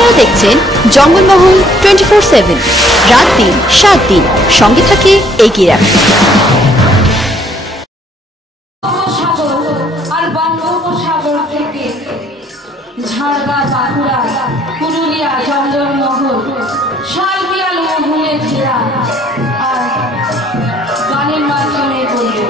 আপনারা দেখছেন জঙ্গলমহল 24/7 রাত দিন 7 দিন সঙ্গে থাকে এগিয়ে রাখুন। আর বঙ্গোপসাগর থেকে ঝাড়গা বাঁকুড়া পুরুলিয়া জঙ্গলমহল শালপিয়াল মহুলে ঘেরা আর গানের মাধ্যমে বলবো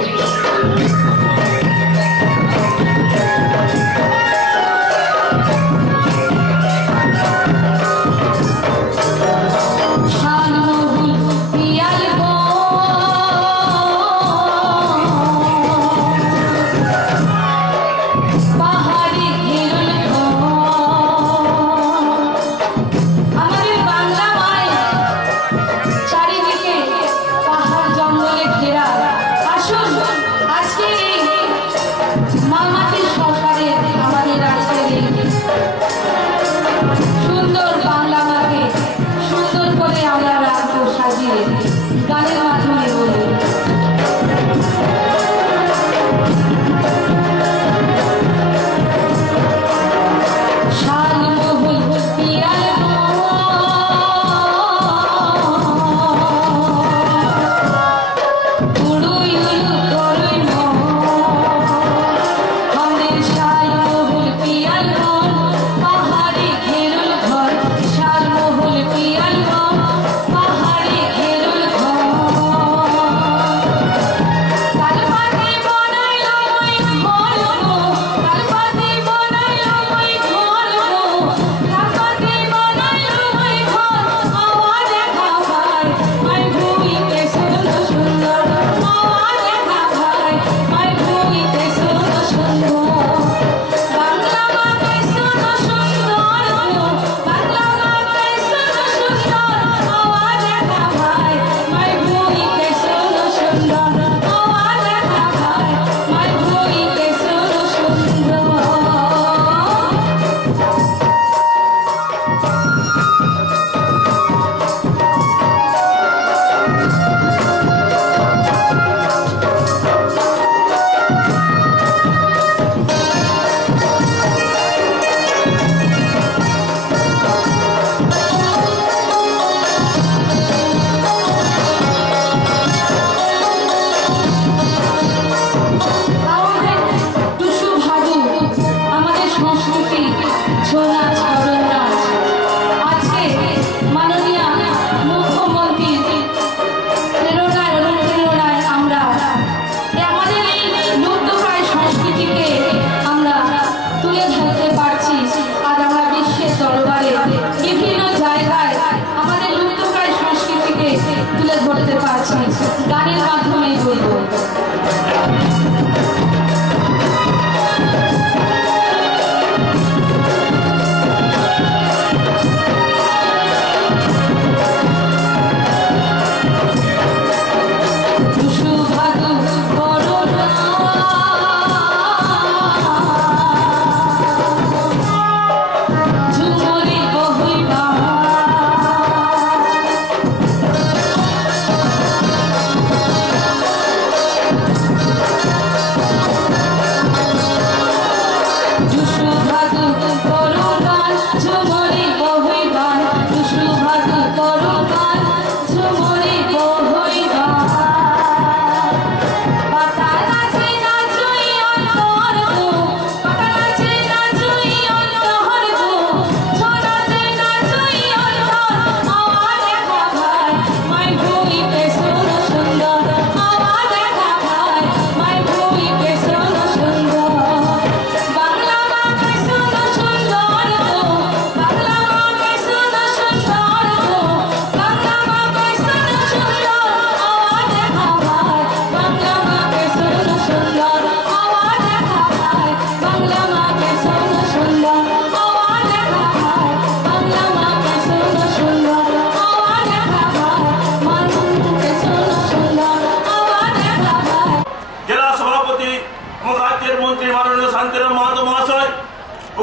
গানের মাধ্যমে বলবো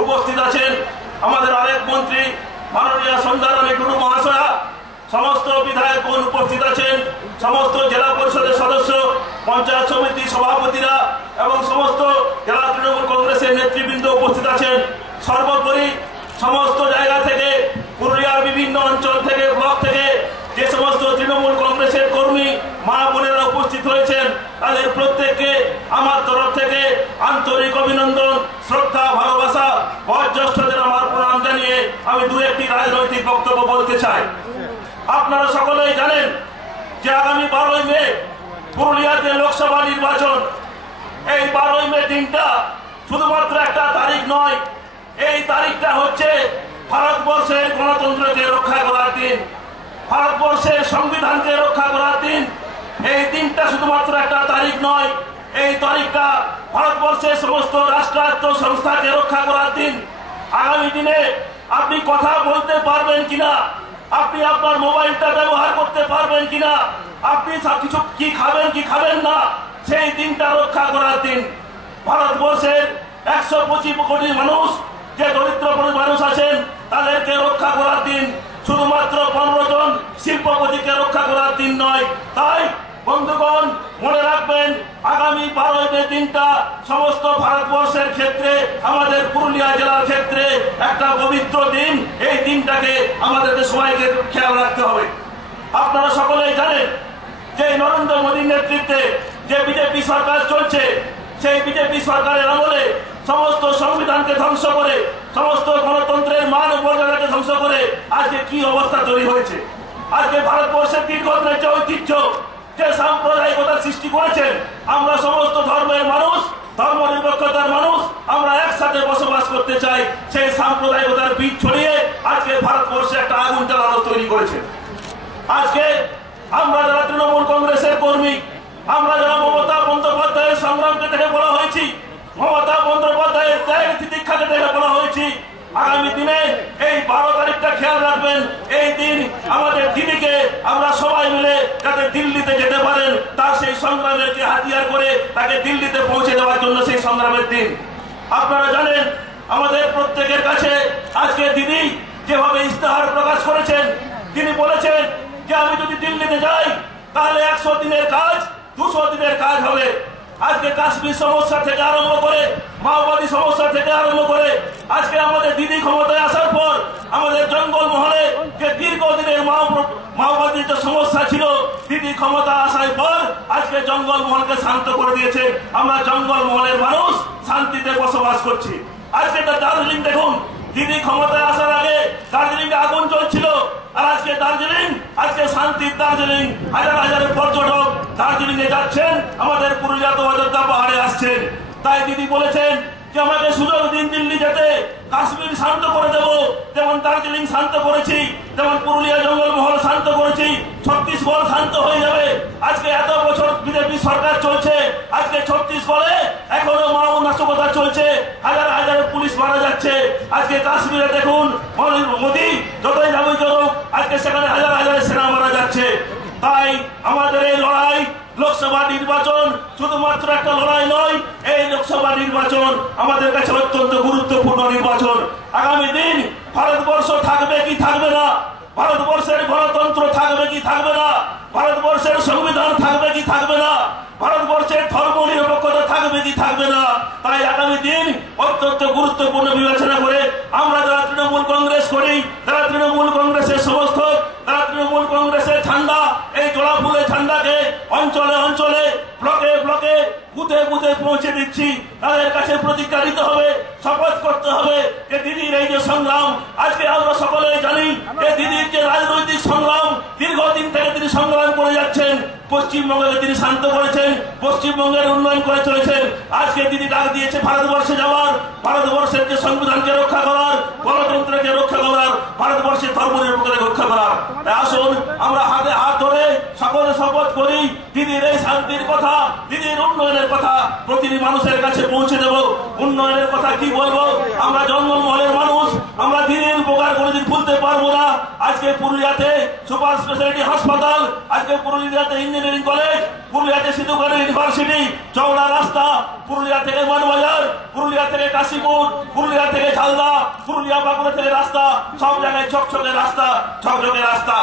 উপস্থিত আছেন আমাদের আরেক মন্ত্রী মাননীয় সন্ধ্যারানী টুডু মহাশয়া, সমস্ত বিধায়কগণ উপস্থিত আছেন, সমস্ত জেলা পরিষদের সদস্য, পঞ্চায়েত সমিতি সভাপতিরা এবং সমস্ত জেলা তৃণমূল কংগ্রেসের নেতৃবৃন্দ উপস্থিত আছেন। সর্বোপরি সমস্ত জায়গা থেকে, পুরুলিয়ার বিভিন্ন অঞ্চল থেকে, ব্লক থেকে যে সমস্ত তৃণমূল কংগ্রেসের কর্মী মা বোনেরা উপস্থিত হয়েছেন, তাদের প্রত্যেককে আমার তরফ থেকে আন্তরিক অভিনন্দন, শ্রদ্ধা, ভালোবাসা, বয়োজ্যেষ্ঠদের আমার প্রণাম জানিয়ে আমি দু একটি রাজনৈতিক বক্তব্য বলতে চাই। আপনারা সকলেই জানেন যে আগামী 12ই মে পুরুলিয়াতে লোকসভা নির্বাচন। এই 12ই মে দিনটা শুধুমাত্র একটা তারিখ নয়, এই তারিখটা হচ্ছে ভারতবর্ষের গণতন্ত্রকে রক্ষা করার দিন, ভারতবর্ষের সংবিধানকে রক্ষা করার দিন। এই দিনটা শুধুমাত্র একটা তারিখ নয়, এই তারিখটা ভারতবর্ষের সমস্ত রাষ্ট্রায়ত্ত সংস্থাকে রক্ষা করার দিন। আগামী দিনে আপনি কথা বলতে পারবেন কিনা, আপনি আপনার মোবাইলটা ব্যবহার করতে পারবেন কিনা, আপনি সবকিছু কি খাবেন কি খাবেন না, সেই দিনটা রক্ষা করার দিন। ভারতবর্ষের 125 কোটি মানুষ, যে দরিদ্র মানুষ আছেন, তাদেরকে রক্ষা করার দিন। শুধুমাত্র 15 জন শিল্পপতিকে রক্ষা করার দিন নয়। তাই বন্ধুগণ, মনে রাখবেন, আগামী 12ই মে দিনটা সমস্ত ভারতবর্ষের ক্ষেত্রে, আমাদের পুরুলিয়া জেলার ক্ষেত্রে একটা পবিত্র দিন। এই দিনটাকে আমাদেরকে সবাইকে খেয়াল রাখতে হবে। আপনারা সকলেই জানেন যে নরেন্দ্র মোদীর নেতৃত্বে যে বিজেপি সরকার চলছে, সেই বিজেপি সরকারের আমলে সমস্ত সংবিধানকে ধ্বংস করে, সমস্ত গণতন্ত্রের মান ও মর্যাদাকে ধ্বংস করে আজকে কি অবস্থা তৈরি হয়েছে। আজকে ভারতবর্ষের দীর্ঘদিনের যে ঐতিহ্য, যে সাম্প্রদায়িকতার সৃষ্টি করেছেন, আমরা সমস্ত ধর্মের মানুষ, ধর্মনিরপেক্ষতার মানুষ, আমরা একসাথে বসবাস করতে চাই, সেই সাম্প্রদায়িকতার বীজ ছড়িয়ে আজকে ভারতবর্ষে একটা আগুন জ্বালানো তৈরি করেছে। আজকে আমরা যারা তৃণমূল কংগ্রেসের কর্মী, আমরা যারা মমতা বন্দ্যোপাধ্যায়ের সংগ্রামকে দেখে বলা হয়েছি, মমতা বন্দ্যোপাধ্যায়ের ত্যাগ তিতিক্ষাকে দেখে বলা হয়েছি, আগামী দিনে এই 12 তারিখটা খেয়াল রাখবেন। এই দিন আমাদের দিদিকে আমরা সবাই মিলে যাতে দিল্লিতে যেতে পারেন, তার সেই সংগ্রামকে হাতিয়ার করে তাকে দিল্লিতে পৌঁছে দেওয়ার জন্য সেই সংগ্রামের দিন। আপনারা জানেন আমাদের প্রত্যেকের কাছে আজকে দিদি যেভাবে ইস্তেহার প্রকাশ করেছেন, তিনি বলেছেন যে আমি যদি দিল্লিতে যাই তাহলে 100 দিনের কাজ 200 দিনের কাজ হবে। আজকে কাশ্মীর সমস্যা থেকে আরম্ভ করে, মাওবাদী সমস্যা থেকে আরম্ভ করে, আজকে আমাদের দিদি ক্ষমতায় আসার পর আমাদের জঙ্গলমহলে যে দীর্ঘদিনের মাওবাদীর যে সমস্যা ছিল, দিদি ক্ষমতা আসার পর আজকে জঙ্গলমহলকে শান্ত করে দিয়েছে। আমরা জঙ্গলমহলের মানুষ শান্তিতে বসবাস করছি। আজকে দার্জিলিং দেখুন, দিদি ক্ষমতায় আসার আগে দার্জিলিং এ আগুন চলছিল, আর আজকে দার্জিলিং, আজকে শান্তির দার্জিলিং, হাজার হাজার পর্যটক দার্জিলিং এ যাচ্ছেন, আমাদের পুরুলিয়া তো অযোধ্যা পাহাড়ে আসছেন। তাই দিদি বলেছেন যে আমাকে সুযোগ দিন দিল্লি যেতে, কাশ্মীর শান্ত করে দেবো, যেমন দার্জিলিং শান্ত করেছি, যেমন পুরুলিয়া জঙ্গলমহল শান্ত করেছি, ছত্তিশগড় শান্ত হয়ে যাবে। আজকে এত বছর বিজেপি সরকার চলছে, আজকে ছত্তিশগড়ে এখনো মাও নাশকতা চলছে, হাজার হাজার পুলিশ মারা যাচ্ছে। আজকে কাশ্মীরে দেখুন, মোদী যতই দাবি করুক, আজকে সেখানে হাজার হাজার সেনা মারা যাচ্ছে। তাই আমাদের এই লড়াই, লোকসভা নির্বাচন শুধুমাত্র একটা লড়াই নয়, এই লোকসভা নির্বাচন আমাদের কাছে অত্যন্ত গুরুত্বপূর্ণ নির্বাচন। আগামী দিন ভারতবর্ষ থাকবে কি থাকবে না, ভারতবর্ষের গণতন্ত্র থাকবে কি থাকবে না, ভারতবর্ষের সংবিধান থাকবে কি থাকবে না, ভারতবর্ষের ধর্ম নিরপেক্ষতা থাকবে কি থাকবে না। তাই আগামী দিন অত্যন্ত গুরুত্বপূর্ণ বিবেচনা করে আমরা যারা তৃণমূল কংগ্রেস করি, যারা তৃণমূল কংগ্রেসের সমর্থক, তারা তৃণমূল কংগ্রেসের ঝান্ডা, এই জোড়া ফুলের ঝান্ডাকে অঞ্চলে অঞ্চলে, ব্লকে ব্লকে, বুথে বুথে পৌঁছে দিচ্ছি। তাদের কাছে প্রতিজ্ঞা নিতে হবে, শপথ করতে হবে যে দিদির এই যে সংগ্রাম, আজকে আমরা সকলে জানি যে দিদির যে রাজনৈতিক সংগ্রাম, দীর্ঘদিন থেকে তিনি সংগ্রাম করে যাচ্ছেন। পশ্চিমবঙ্গকে তিনি শান্ত করেছেন, পশ্চিমবঙ্গের উন্নয়ন করে চলেছেন। আজকে দিদি ডাক দিয়েছে ভারতবর্ষে যাওয়ার, ভারতবর্ষের যে সংবিধানকে রক্ষা করার, গণতন্ত্রকে রক্ষা করার, ভারতবর্ষের ধর্মনিরপেক্ষতাকে রক্ষা করার। আসুন আমরা হাতে হাত ধরে সকলে শপথ করি, দিদির এই শান্তির কথা, দিদির উন্নয়নের কথা প্রতিটি মানুষের কাছে পৌঁছে দেব। উন্নয়নের কথা কি বলবো, আমরা জঙ্গলমহলের মানুষ, আমরা দিদির উপকার কোনোদিন ভুলতে পারবো না। আজকে পুরুলিয়াতে সুপার স্পেশালিটি হাসপাতাল, আজকে পুরুলিয়াতে ইঞ্জিনিয়ারিং কলেজ, পুরুলিয়াতে সিধুকানু ইউনিভার্সিটি, চওড়া রাস্তা, পুরুলিয়া থেকে মানবাজার, পুরুলিয়া থেকে কাশীপুর, পুরুলিয়া থেকে ঝালদা, পুরুলিয়া বাঁকুড়া থেকে রাস্তা, সব জায়গায় ঝকঝকে রাস্তা, ঝকঝকে রাস্তা।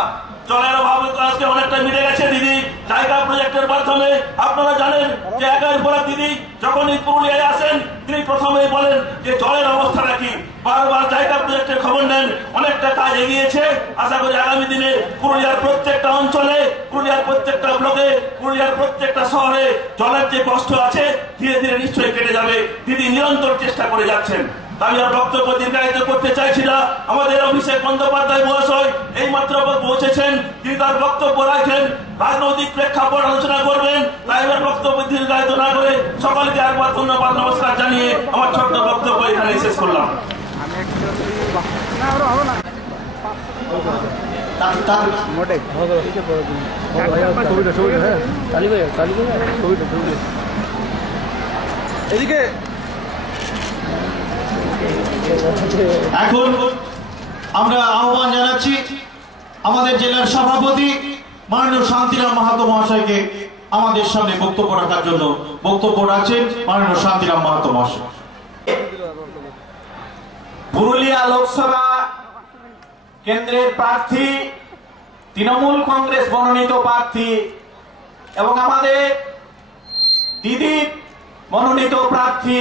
জলের অভাব আজকে অনেকটা মিটে গেছে দিদি জায়গা প্রজেক্টের মাধ্যমে। আপনারা জানেন যে একের পর দিদি যখনই পুরুলিয়ায় আসেন তিনি প্রথমেই বলেন যে জলের অবস্থাটা কি। বারবার জায়গা প্রজেক্টের খবর নেন, অনেকটা কাজ এগিয়েছে। আশা করি আগামী দিনে পুরুলিয়ার প্রত্যেকটা অঞ্চলে, পুরুলিয়ার প্রত্যেকটা ব্লকে, পুরুলিয়ার প্রত্যেকটা শহরে জলের যে কষ্ট আছে ধীরে ধীরে নিশ্চয়ই কেটে যাবে। দিদি নিরন্তর চেষ্টা করে যাচ্ছেন। আমি আর বক্তব্য দীর্ঘায়িত করতে চাইছি না। আমাদের অভিষেক বন্দ্যোপাধ্যায় মহাশয় এই মাত্র পৌঁছেছেন, তিনি তার বক্তব্য রাখেন, রাজনৈতিক প্রেক্ষাপট আলোচনা করবেন। তাই এবার বক্তব্য দীর্ঘায়িত না করে সকলকে একবার ধন্যবাদ নমস্কার জানিয়ে আমার ছোট্ট বক্তব্য এখানে শেষ করলাম। এদিকে এখন আমরা আহ্বান জানাচ্ছি আমাদের জেলার সভাপতি মাননীয় শান্তিরাম মাহাতো মহাশয়কে আমাদের সামনে বক্তব্য রাখার জন্য। বক্তব্য রাখছেন মাননীয় শান্তিরাম মাহাতো মহাশয়। পুরুলিয়া লোকসভা কেন্দ্রের প্রার্থী, তৃণমূল কংগ্রেস মনোনীত প্রার্থী এবং আমাদের দিদির মনোনীত প্রার্থী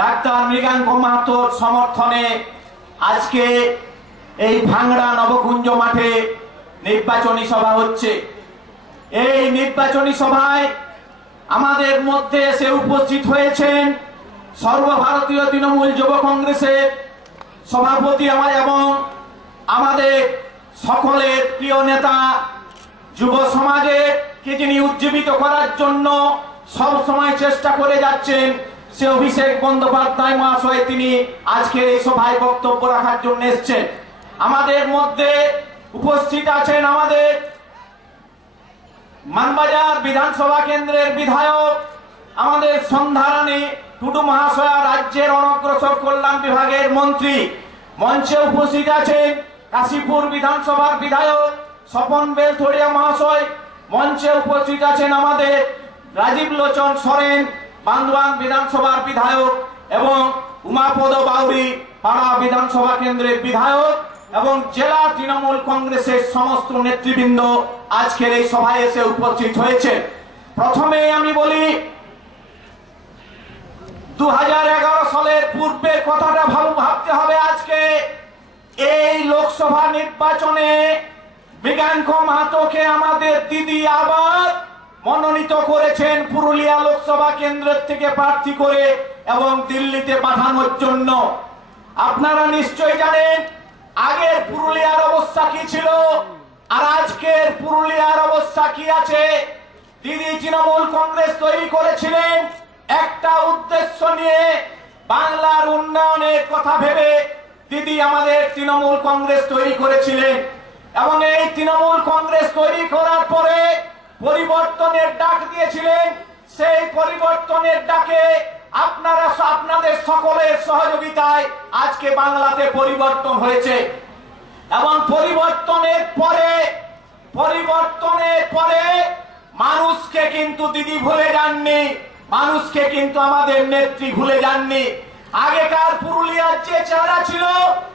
ডাক্তার মৃগাঙ্ক মাহাতোর সমর্থনে আজকে এই ভাঙড়া নবকুঞ্জ মাঠে নির্বাচনী সভা হচ্ছে। এই নির্বাচনী সভায় আমাদের মধ্যে এসে উপস্থিত হয়েছেন সর্বভারতীয় তৃণমূল যুব কংগ্রেসের সভাপতি এবং আমাদের সকলের প্রিয় নেতা, যুব সমাজকে যিনি উজ্জীবিত করার জন্য সব সময় চেষ্টা করে যাচ্ছেন, সে অভিষেক বন্দ্যোপাধ্যায় মহাশয় তিনি আজকের এই সভায় বক্তব্য রাখার জন্য এসেছেন। আমাদের মধ্যে উপস্থিত আছেন আমাদের মানবাজার বিধানসভা কেন্দ্রের বিধায়ক আমাদের সন্ধ্যারানী টুডু মহাশয়া, রাজ্যের অনগ্রসর কল্যাণ বিভাগের মন্ত্রী। মঞ্চে উপস্থিত আছেন কাশীপুর বিধানসভার বিধায়ক স্বপন বেলথরিয়া মহাশয়। মঞ্চে উপস্থিত আছেন আমাদের রাজীব লোচন সরেন, বান্দোয়ান বিধানসভার বিধায়ক, এবং উমাপদ বাউরি পাড়া বিধানসভা কেন্দ্রের বিধায়ক, এবং জেলা তৃণমূল কংগ্রেসের সমস্ত নেতৃবৃন্দ আজকের এই সভায় এসে উপস্থিত হয়েছে। প্রথমে আমি বলি 2011 সালের পূর্বের কথাটা ভাবতে হবে। আজকে এই লোকসভা নির্বাচনে মৃগাঙ্ক মাহাতোকে আমাদের দিদি আবার মনোনীত করেছেন পুরুলিয়া লোকসভা কেন্দ্র থেকে প্রার্থী করে এবং দিল্লিতে পাঠানোর জন্য। আপনারা নিশ্চয়ই জানেন আগের পুরুলিয়ার অবস্থা কি ছিল আর আজকের পুরুলিয়ার অবস্থা কি আছে। দিদি তৃণমূল কংগ্রেস তৈরি করেছিলেন একটা উদ্দেশ্য নিয়ে, বাংলার উন্নয়নের কথা ভেবে দিদি আমাদের তৃণমূল কংগ্রেস তৈরি করেছিলেন। এবং এই তৃণমূল কংগ্রেস তৈরি করার পরে পরিবর্তনের ডাক দিয়েছিলেন। সেই পরিবর্তনের ডাকে আপনাদের সকলের সহযোগিতায় আজকে বাংলাতে পরিবর্তন হয়েছে। এবং পরিবর্তনের পরে মানুষকে কিন্তু দিদি ভুলে যাননি, মানুষকে কিন্তু আমাদের নেত্রী ভুলে যাননি। আগেকার পুরুলিয়ার যে চেহারা ছিল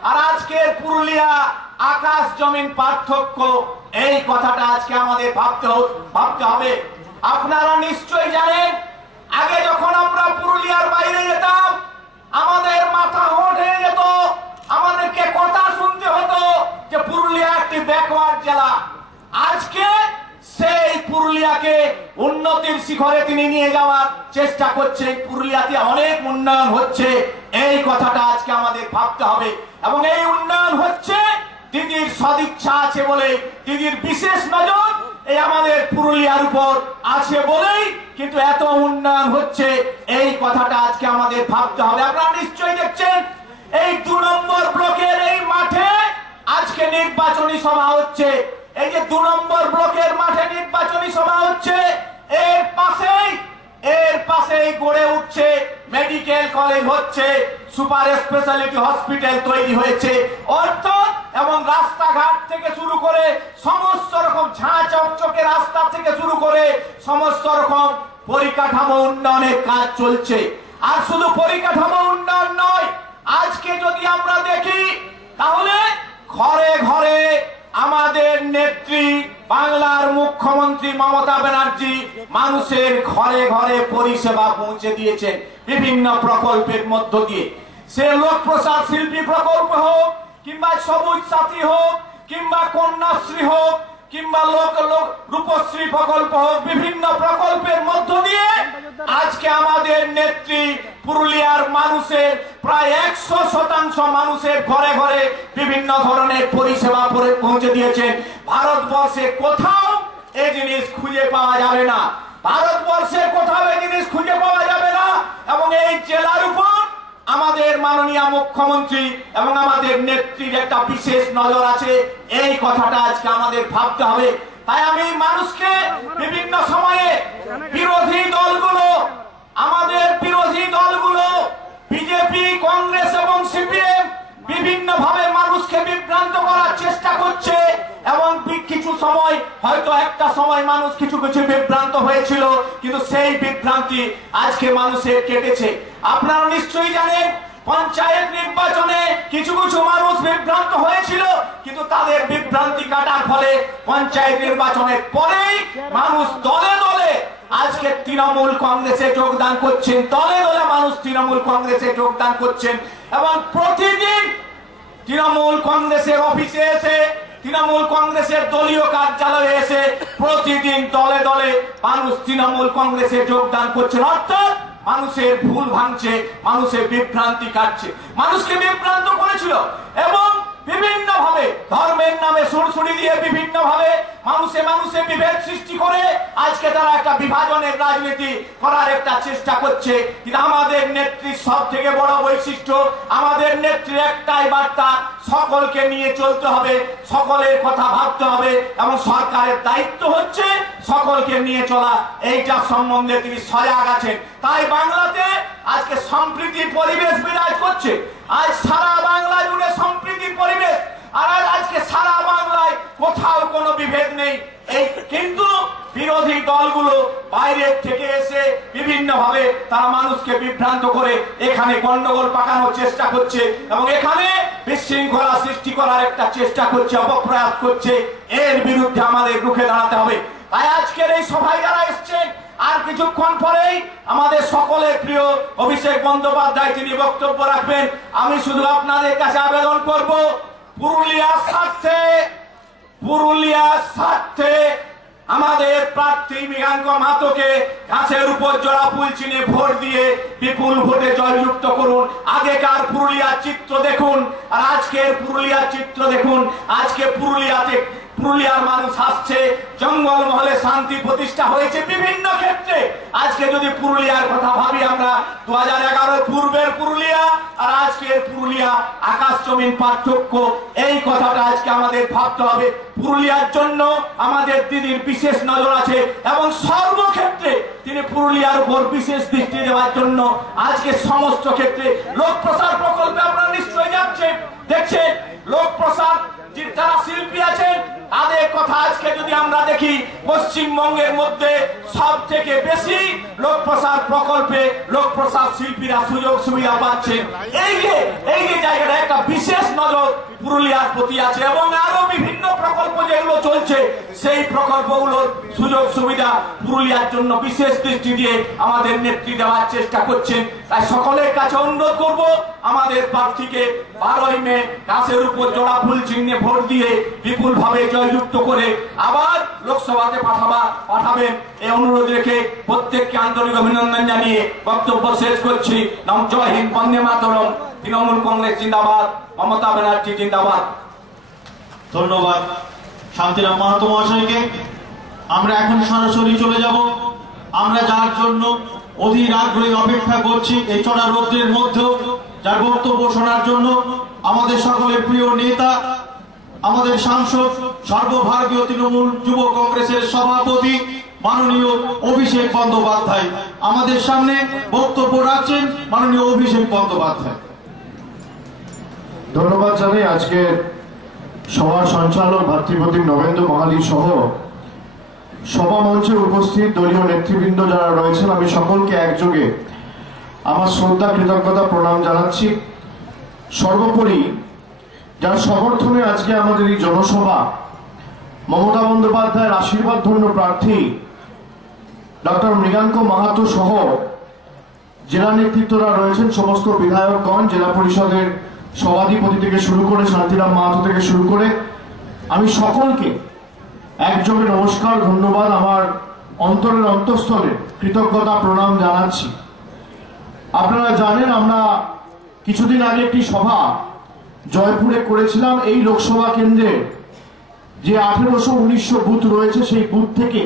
আর আজকের পুরুলিয়া আকাশ জমিন পার্থক্য, এই কথাটা আজকে আমাদের ভাবতে হবে। আপনারা নিশ্চয়ই জানেন আগে যখন আমরা পুরুলিয়ার বাইরে যেতাম আমাদের মাথা হট হয়ে যেত, আমাদেরকে কথা শুনতে হতো যে পুরুলিয়া একটি ব্যাকওয়ার্ড জেলা। আজকে সেই পুরুলিয়াকে উন্নতির শিখরে তিনি নিয়ে যাওয়ার চেষ্টা করছে। পুরুলিয়াতে অনেক উন্নয়ন হচ্ছে, এই কথাটা আজকে আমাদের ভাবতে হবে। এবং এই উন্নয়ন হচ্ছে দিদির সদিচ্ছা আছে বলে, দিদির বিশেষ নজর এই আমাদের পুরুলিয়ার উপর আছে বলেই কিন্তু এত উন্নয়ন হচ্ছে, এই কথাটা আজকে আমাদের ভাবতে হবে। আপনারা নিশ্চয়ই দেখছেন এই 2 নম্বর ব্লকের এই মাঠে আজকে নির্বাচনী সভা হচ্ছে। এই যে 2 নম্বর ব্লকের মাঠে নির্বাচনী সভা হচ্ছে, এর পাশেই গড়ে উঠছে মেডিকেল কলেজ, হচ্ছে সুপার স্পেশালিটি হসপিটাল তৈরি হয়েছে। অর্থ এবং রাস্তাঘাট থেকে শুরু করে সমস্ত রকম ঝাঁ চকচকে রাস্তা থেকে শুরু করে সমস্ত রকম পরিকাঠামো উন্নয়নের কাজ চলছে। আর শুধু পরিকাঠামো উন্নয়ন নয়, আজকে যদি আমরা দেখি তাহলে ঘরে ঘরে আমাদের নেত্রী বাংলার মুখ্যমন্ত্রী মমতা ব্যানার্জি মানুষের ঘরে ঘরে পরিষেবা পৌঁছে দিয়েছেন বিভিন্ন প্রকল্পের মধ্য দিয়ে। সে লোক প্রসাদ শিল্পী প্রকল্প হোক, কিংবা সবুজ সাথী হোক, কিংবা কন্যাশ্রী হোক, কিংবা লোক রূপশ্রী প্রকল্প হোক, বিভিন্ন প্রকল্পের মধ্য দিয়ে আজকে আমাদের নেত্রী পুরুলিয়ার মানুষের প্রায় 100% মানুষের ঘরে ঘরে বিভিন্ন ধরনের পরিষেবা পৌঁছে দিয়েছেন। ভারতবর্ষে কোথাও এই জিনিস খুঁজে পাওয়া যাবে না, ভারতবর্ষে কোথাও এই জিনিস খুঁজে পাওয়া যাবে না। এবং এই জেলার উপর আমাদের মাননীয় মুখ্যমন্ত্রী এবং আমাদের নেত্রীর একটা বিশেষ নজর আছে, এই কথাটা আজকে আমাদের ভাবতে হবে। তাই আমি মানুষকে বিভিন্ন সময়ে বিরোধী দলগুলো, আমাদের বিরোধী দলগুলো বিজেপি, কংগ্রেস এবং সিপিএম বিভিন্ন ভাবে মানুষকে বিভ্রান্ত করার চেষ্টা করছে। এবং কিছু সময় হয়তো একটা সময় মানুষ কিছু বিভ্রান্ত হয়েছিল, কিন্তু সেই বিভ্রান্তি আজকে মানুষের কেটেছে। আপনারা নিশ্চয়ই জানেন পঞ্চায়েত নির্বাচনে কিছু কিছু মানুষ বিভ্রান্ত হয়েছিল, কিন্তু তাদের বিভ্রান্তি কাটার ফলে পঞ্চায়েত নির্বাচনের পরেই মানুষ দলে দলে আজকে তৃণমূল কংগ্রেসে যোগদান করছেন, দলে দলে মানুষ তৃণমূল কংগ্রেসে যোগদান করছেন। এবং প্রতিদিন তৃণমূল কংগ্রেসের অফিসে এসে, তৃণমূল কংগ্রেসের দলীয় কার্যালয়ে এসে প্রতিদিন দলে দলে মানুষ তৃণমূল কংগ্রেসে যোগদান করছেন। অর্থাৎ মানুষের ভুল ভাঙছে, মানুষের বিভ্রান্তি কাটছে, মানুষকে বিভ্রান্ত করেছিল এবং বিভিন্ন ভাবে ধর্মের নামে সুরসুরি দিয়ে বিভিন্ন ভাবে মানুষে বিভেদ সৃষ্টি করে আজকে তারা একটা বিভাজনের রাজনীতি করার একটা চেষ্টা করছে। কিন্তু আমাদের নেত্রীর সব থেকে বড় বৈশিষ্ট্য, আমাদের নেত্রীর একটাই বার্তা, সকলকে নিয়ে চলতে হবে, সকলের কথা ভাবতে হবে এবং সরকারের দায়িত্ব হচ্ছে সকলকে নিয়ে চলা। এইটা সম্বন্ধে তিনি সজাগ আছেন। তাই বাংলাতে আজকে সম্প্রীতির পরিবেশ বিরাজ করছে। আজ সারা বাংলা জুড়ে সম্প্রীতির পরিবেশ, আর আজকে সারা বাংলায় কোথাও কোনো বিভেদ নেই। এই কিন্তু বিরোধী দলগুলো বাইরের থেকে এসে বিভিন্ন ভাবে তারা মানুষকে বিভ্রান্ত করে এখানে গন্ডগোল পাকানোর চেষ্টা করছে এবং এখানে বিশৃঙ্খলা সৃষ্টি করার একটা চেষ্টা করছে, অপপ্রয়াস করছে। এর বিরুদ্ধে আমাদের রুখে দাঁড়াতে হবে। তাই আজকের এই সভায় যারা এসছেন, আর কিছুক্ষণ পরেই আমাদের সকলের প্রিয় অভিষেক বন্দ্যোপাধ্যায় তিনি বক্তব্য রাখবেন। আমি শুধু আপনাদের কাছে আবেদন করব, পুরুলিয়ার স্বার্থে আমাদের প্রার্থী মৃগাঙ্ক মাহাতোকে গাছের উপর জোড়া ফুল চিনে ভোট দিয়ে বিপুল ভোটে জয়যুক্ত করুন। আগেকার পুরুলিয়ার চিত্র দেখুন আর আজকের পুরুলিয়ার চিত্র দেখুন। আজকে পুরুলিয়ার মানুষ আসছে, জঙ্গলমহলে শান্তি প্রতিষ্ঠা হয়েছে বিভিন্ন ক্ষেত্রে। আজকে যদি পুরুলিয়ার কথা ভাবি আমরা, 2011 পূর্বের পুরুলিয়া আর আজকের পুরুলিয়া আকাশ জমিন পার্থক্য। এই কথাটা আজকে আমাদের ভাবতে হবে। পুরুলিয়ার জন্য আমাদের দিদির বিশেষ নজর আছে এবং সর্বক্ষেত্রে তিনি পুরুলিয়ার উপর বিশেষ দৃষ্টি দেওয়ার জন্য আজকে সমস্ত ক্ষেত্রে লোক প্রসার প্রকল্পে আপনারা নিশ্চয়ই যাচ্ছেন, দেখছেন লোক প্রসার যারা শিল্পী আছেন তাদের কথা আজকে যদি আমরা দেখি, পশ্চিমবঙ্গের মধ্যে সব থেকে বেশি লোক প্রসার প্রকল্পে লোক প্রসার শিল্পীরা সুযোগ সুবিধা পাচ্ছেন। এই যে জায়গাটা একটা বিশেষ নজর পুরুলিয়ার প্রতি আছে এবং আরো বিভিন্ন প্রকল্প যেগুলো চলছে সেই প্রকল্পগুলোর সুযোগ সুবিধা পুরুলিয়ার জন্য বিশেষ দৃষ্টি দিয়ে আমাদের নেত্রী দেওয়ার চেষ্টা করছেন। তাই সকলের কাছে অনুরোধ করব, আমাদের প্রার্থীকে 12ই মে গাছের উপর জোড়া ফুল চিহ্নে ভোট দিয়ে বিপুল ভাবে জয়যুক্ত করে আবার লোকসভাতে পাঠাবেন এই অনুরোধ রেখে প্রত্যেককে আন্তরিক অভিনন্দন জানিয়ে বক্তব্য শেষ করছি। জয় হিন্দ, বন্দে মাতরম। তৃণমূল কংগ্রেস জিন্দাবাদ, মমতা ব্যানার্জি জিন্দাবাদ। ধন্যবাদ শান্তিরাম মাহাতো মহাশয়কে। আমরা এখন সরাসরি চলে যাব আমরা যার জন্য অধীর আগ্রহে অপেক্ষা করছি এই চড়া রৌদ্রের মধ্যেও, যার বক্তব্য শোনার জন্য আমাদের সকলের প্রিয় নেতা, আমাদের সাংসদ, সর্বভারতীয় তৃণমূল যুব কংগ্রেসের সভাপতি মাননীয় অভিষেক বন্দ্যোপাধ্যায় আমাদের সামনে বক্তব্য রাখছেন। মাননীয় অভিষেক বন্দ্যোপাধ্যায়। ধন্যবাদ জানাই আজকে সভার সঞ্চালক ভাতৃপ্রতিম নবেন্দু মহালি সহ সভা মঞ্চে উপস্থিত দলীয় নেতৃবৃন্দ যারা রয়েছেন, আমি সকলকে একযোগে আমার শ্রদ্ধা কৃতজ্ঞতা প্রণাম জানাচ্ছি। সর্বোপরি যার সমর্থনে আজকে আমাদের এই জনসভা মমতা বন্দ্যোপাধ্যায়ের আশীর্বাদ ধন্য প্রার্থী ডক্টর মৃগাঙ্ক মাহাতো সহ জেলা নেতৃত্বরা রয়েছেন, সমস্ত বিধায়কগণ, জেলা পরিষদের সভাধিপতি থেকে শুরু করে শান্তিরাম মাহাতো থেকে শুরু করে আমি সকলকে একযোগে নমস্কার, ধন্যবাদ, আমার অন্তরের অন্তঃস্থলে কৃতজ্ঞতা প্রণাম জানাচ্ছি। আপনারা জানেন আমরা কিছুদিন আগে একটি সভা জয়পুরে করেছিলাম। এই লোকসভা কেন্দ্রে যে 1800-1900 বুথ রয়েছে সেই বুথ থেকে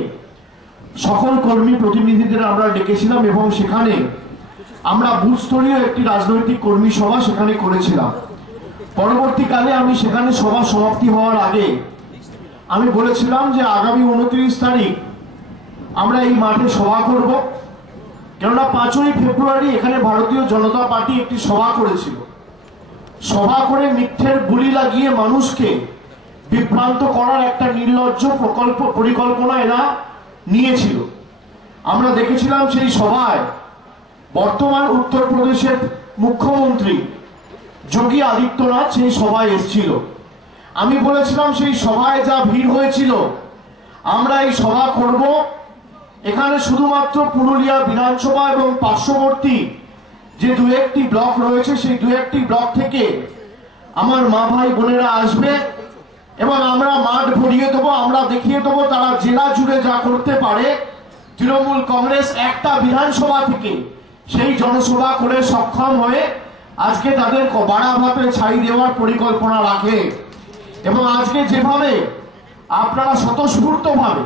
সকল কর্মী প্রতিনিধিদের আমরা ডেকেছিলাম এবং সেখানে আমরা বুথ স্তরীয় একটি রাজনৈতিক কর্মী সভা সেখানে করেছিলাম। পরবর্তীকালে আমি সেখানে সভা সমাপ্তি হওয়ার আগে আমি বলেছিলাম যে আগামী 29 তারিখ আমরা এই মাঠে সভা করব, কেননা 5ই ফেব্রুয়ারি এখানে ভারতীয় জনতা পার্টি একটি সভা করেছিল। সভা করে মিথ্যের গুলি লাগিয়ে মানুষকে বিভ্রান্ত করার একটা নির্লজ্জ পরিকল্পনা এরা নিয়েছিল। আমরা দেখেছিলাম সেই সভায় বর্তমান উত্তরপ্রদেশের মুখ্যমন্ত্রী যোগী আদিত্যনাথ সেই সভায় এসেছিল। আমি বলেছিলাম সেই সভায় যা ভিড় হয়েছিল, আমরা এই সভা করব এখানে শুধুমাত্র পুরুলিয়া বিধানসভা এবং পার্শ্ববর্তী যে 2-1টি ব্লক রয়েছে সেই 2-1টি ব্লক থেকে আমার মা ভাই বোনেরা আসবে এবং আমরা মাঠ ভরিয়ে দেবো, আমরা দেখিয়ে দেবো তারা জেলা জুড়ে যা করতে পারে। তৃণমূল কংগ্রেস একটা বিধানসভা থেকে সেই জনসভা করে সক্ষম হয়ে আজকে তাদের বাড়া ভাতে ছাই দেওয়ার পরিকল্পনা রাখে। এবং আজকে যেভাবে আপনারা স্বতঃস্ফূর্তভাবে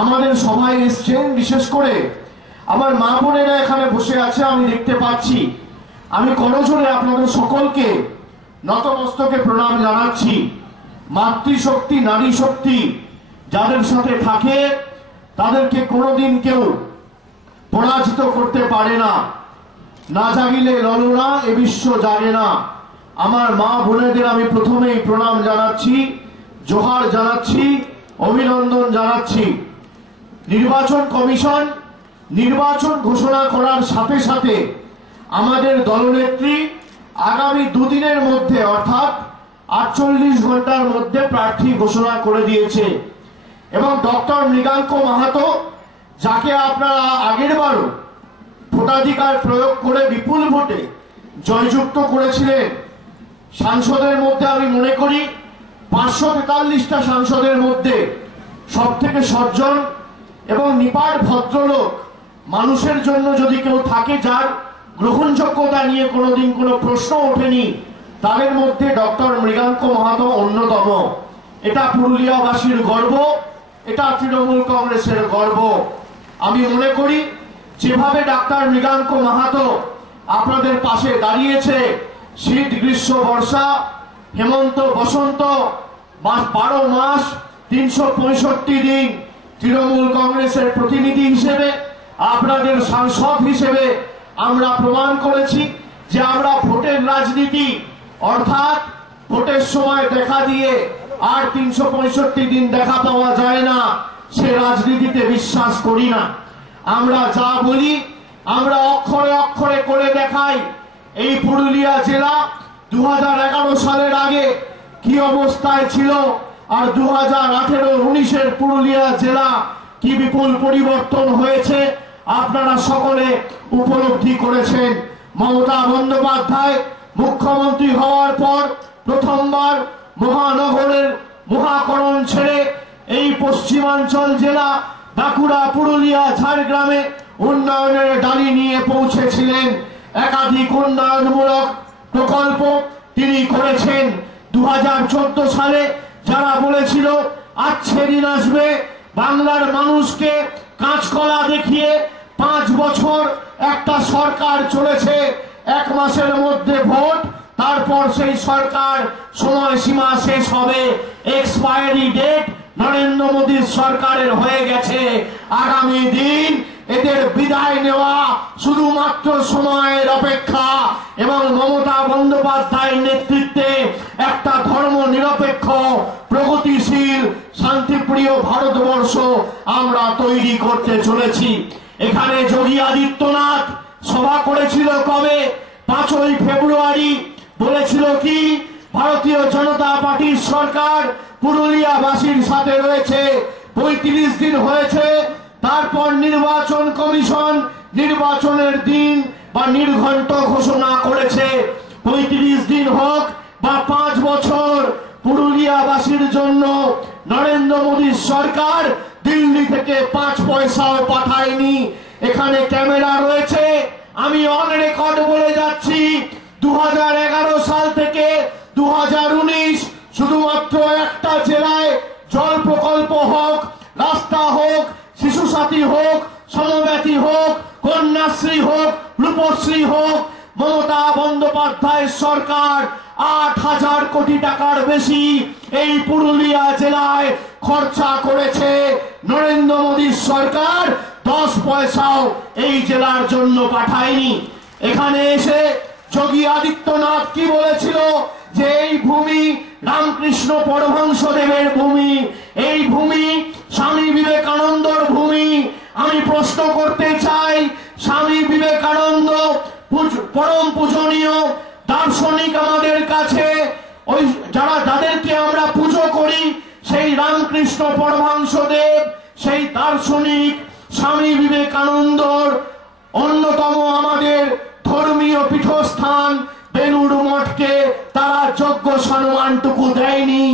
আমাদের সভায় এসছেন, বিশেষ করে আমার মা বোনেরা এখানে বসে আছে আমি দেখতে পাচ্ছি, আমি করজোড়ে আপনাদের সকলকে নতমস্তকে প্রণাম জানাচ্ছি। মাতৃশক্তি, নারী শক্তি যাদের সাথে থাকে তাদেরকে কোনোদিন কেউ পরাজিত করতে পারে না। না জাগিলে ললনা এ বিশ্ব জাগে না। আমার মা বোনেদের আমি প্রথমেই প্রণাম জানাচ্ছি, জোহার জানাচ্ছি, অভিনন্দন জানাচ্ছি। নির্বাচন কমিশন নির্বাচন ঘোষণা করার সাথে সাথে আমাদের দলনেত্রী আগামী 2 দিনের মধ্যে অর্থাৎ 48 ঘন্টার মধ্যে প্রার্থী ঘোষণা করে দিয়েছে। এবং ডক্টর মৃগাঙ্ক মাহাতো, যাকে আপনারা আগেরবারও ভোটাধিকার প্রয়োগ করে বিপুল ভোটে জয়যুক্ত করেছিলেন, সাংসদের মধ্যে আমি মনে করি 543টা সাংসদের মধ্যে সব থেকে সজ্জন এবং নিপাট ভদ্রলোক মানুষের জন্য যদি কেউ থাকে যার গ্রহণযোগ্যতা নিয়ে কোনোদিন কোনো প্রশ্ন ওঠেনি, তাদের মধ্যে ডক্টর মৃগাঙ্ক মাহাতো অন্যতম। এটা পুরুলিয়াবাসীর গর্ব, এটা তৃণমূল কংগ্রেসের গর্ব। আমি মনে করি যেভাবে ডাক্তার মৃগাঙ্ক মাহাতো আপনাদের পাশে দাঁড়িয়েছে, শীত, গ্রীষ্ম, বর্ষা, হেমন্ত, বসন্ত, 12 মাস 365 দিন তৃণমূল কংগ্রেসের প্রতিনিধি হিসেবে, আপনাদের সাংসদ হিসেবে আমরা প্রমাণ করেছি যে আমরা ভোটের রাজনীতি অর্থাৎ ভোটের সময় দেখা দিয়ে আর 365 দিন দেখা পাওয়া যায় না, সে রাজনীতিতে বিশ্বাস করি না। আমরা যা বলি আমরা অক্ষরে অক্ষরে করে দেখাই। এই পুরুলিয়া জেলা 2011 সালের আগে কি অবস্থায় ছিল আর 2018-19-এর পুরুলিয়া জেলা কি বিপুল পরিবর্তন হয়েছে আপনারা সকলে উপলব্ধি করেছেন। মমতা বন্দ্যোপাধ্যায় মুখ্যমন্ত্রী হওয়ার পর প্রথমবার মহানগরের মহাকরণ ছেড়ে এই পশ্চিমাঞ্চল জেলা বাঁকুড়া, পুরুলিয়া, ঝাড়গ্রামে উন্নয়নের ডালি নিয়ে পৌঁছেছিলেন। একাধিক উন্নয়নমূলক প্রকল্প তিনি করেছেন। 2014 সালে যারা বলেছিল আচ্ছে দিন আসবে, বাংলার মানুষকে কাঁচকলা দেখিয়ে 5 বছর একটা সরকার চলেছে, 1 মাসের মধ্যে ভোট, তারপর সেই সরকার সময়সীমা শেষ হবে, এক্সপায়ারি ডেট নরেন্দ্র মোদীর সরকারের হয়ে গেছে। আগামী দিন এদের বিদায় নেওয়া শুধুমাত্র সময়ের অপেক্ষা এবং মমতা বন্দ্যোপাধ্যায়ের নেতৃত্বে একটা ধর্ম নিরপেক্ষ, প্রগতিশীল, শান্তিপ্রিয় ভারতবর্ষ আমরা তৈরি করতে চলেছি। এখানে যোগী আদিত্যনাথ সভা করেছিল কবে? 5ই ফেব্রুয়ারি। বলেছিল কি ভারতীয় জনতা পার্টির সরকার পুরুলিয়াবাসীর সাথে রয়েছে। 35 দিন হয়েছে, তারপর নির্বাচন কমিশন নির্বাচনের দিন বা নির্ঘণ্ট ঘোষণা করেছে। 35 দিন হোক বা 5 বছর, পুরুলিয়াবাসীর জন্য নরেন্দ্র মোদীর সরকার দিল্লি থেকে 5 পয়সাও পাঠায়নি। এখানে ক্যামেরা রয়েছে, আমি অন রেকর্ড বলে যাচ্ছি, 2011 সাল থেকে 2019 শুধুমাত্র একটা জেলায় জল প্রকল্প হোক, রাস্তা হোক, শিশু সাথী হোক, সমব্যাথী হোক, কন্যাশ্রী হোক, রূপশ্রী হোক, মমতা বন্দ্যোপাধ্যায়ের সরকার 8,000 কোটি টাকার বেশি এই পুরুলিয়া জেলায় খরচা করেছে। নরেন্দ্র মোদীর সরকার 10 পয়সাও এই জেলার জন্য পাঠায়নি। এখানে এসে যোগী আদিত্যনাথ কি বলেছিল যে এই ভূমি রামকৃষ্ণ পরমহংসদেবের ভূমি, এই ভূমি স্বামী বিবেকানন্দর ভূমি। আমি প্রশ্ন করতে চাই, স্বামী বিবেকানন্দ পরম পূজনীয় দার্শনিক আমাদের কাছে, ওই যাদেরকে আমরা পুজো করি, সেই রামকৃষ্ণ পরমহংসদেব, সেই দার্শনিক স্বামী বিবেকানন্দর অন্যতম আমাদের ধর্মীয় পীঠস্থান বেলুড় মঠকে তারা যোগ্য সম্মানটুকু দেয়নি।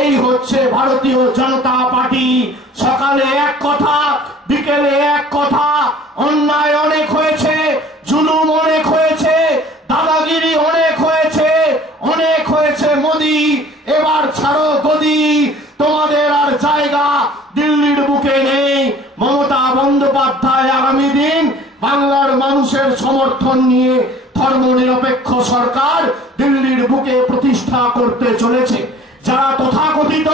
এই হচ্ছে ভারতীয় জনতা পার্টি। সকালে এক কথা, বিকেলে এক কথা। অন্যায় অনেক হয়েছে, জুলুম অনেক হয়েছে, দাদাগিরি অনেক হয়েছে, অনেক হয়েছে। মোদি এবার ছাড়ো গদি, তোমাদের আর জায়গা দিল্লির বুকে নেই। মমতা বন্দ্যোপাধ্যায় আগামী দিন বাংলার মানুষের সমর্থন নিয়ে ধর্মনিরপেক্ষ সরকার দিল্লির বুকে প্রতিষ্ঠা করতে চলেছে। যারা তথাকথিত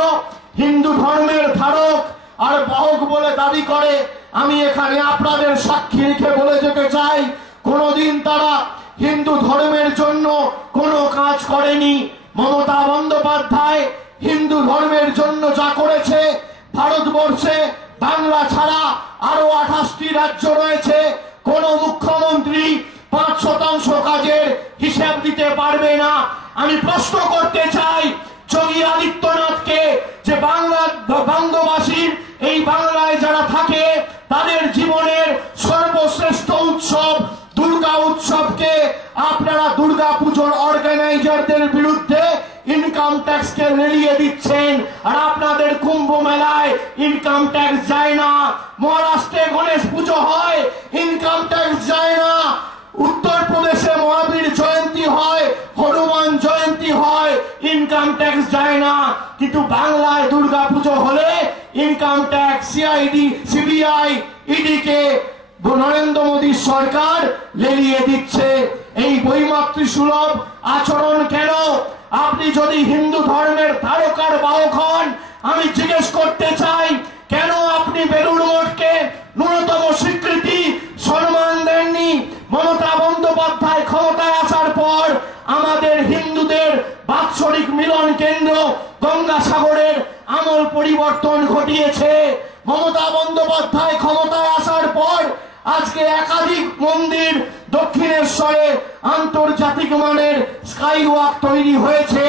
হিন্দু ধর্মের ধারক আর বাহক বলে দাবি করে, আমি এখানে আপনাদের সাক্ষী রেখে বলে যেতে চাই, কোনদিন তারা হিন্দু ধর্মের জন্য কোনো কাজ করেনি। মমতা বন্দ্যোপাধ্যায় হিন্দু ধর্মের জন্য যা করেছে, ভারতবর্ষে বাংলা ছাড়া আরো 28টি রাজ্য রয়েছে, কোন মুখ্যমন্ত্রী 5% কাজের হিসাব দিতে পারবে না। আমি প্রশ্ন করতে চাই যোগী আদিত্যনাথকে যে বঙ্গবাসীর এই বাংলায় যারা থাকে তাদের জীবনের সর্বশ্রেষ্ঠ উৎসব দুর্গা উৎসবকে আপনারা দুর্গা পুজোর অর্গানাইজারদের বিরুদ্ধে ইনকাম ট্যাক্স কে লেলিয়ে দিচ্ছেন, আর আপনাদের কুম্ভ মেলায় ইনকাম ট্যাক্স যায় না। মহারাষ্ট্রে গণেশ পুজো হয়, ইনকাম ট্যাক্স যায় না। উত্তরপ্রদেশে মহাবীর জয়ন্তী হয়, হনুমান জয়ন্তী হয়, ইনকাম ট্যাক্স যায় না। কিন্তু বাংলায় দুর্গা পুজো হলে income tax, CID, CBI, ED কে নরেন্দ্র মোদীর সরকার লেলিয়ে দিচ্ছে। এই বৈমাতৃসুলভ আচরণ কেন? আপনি যদি হিন্দু ধর্মের ধারকার বাহক হন, আমি জিজ্ঞেস করতে চাই, কেন আপনি বেলুড় মঠকে ন্যূনতম স্বীকৃতি সম্মান দেননি? মমতা বন্দ্যোপাধ্যায় ক্ষমতায় আসার পর আমাদের হিন্দুদের বাৎসরিক মিলন কেন্দ্র গঙ্গাসাগরের আমল পরিবর্তন ঘটিয়েছে। মমতা বন্দ্যোপাধ্যায় ক্ষমতায় আসার পর আজকে একাধিক মন্দির দক্ষিণেশ্বরে আন্তর্জাতিক মানের স্কাই ওয়াক তৈরি হয়েছে।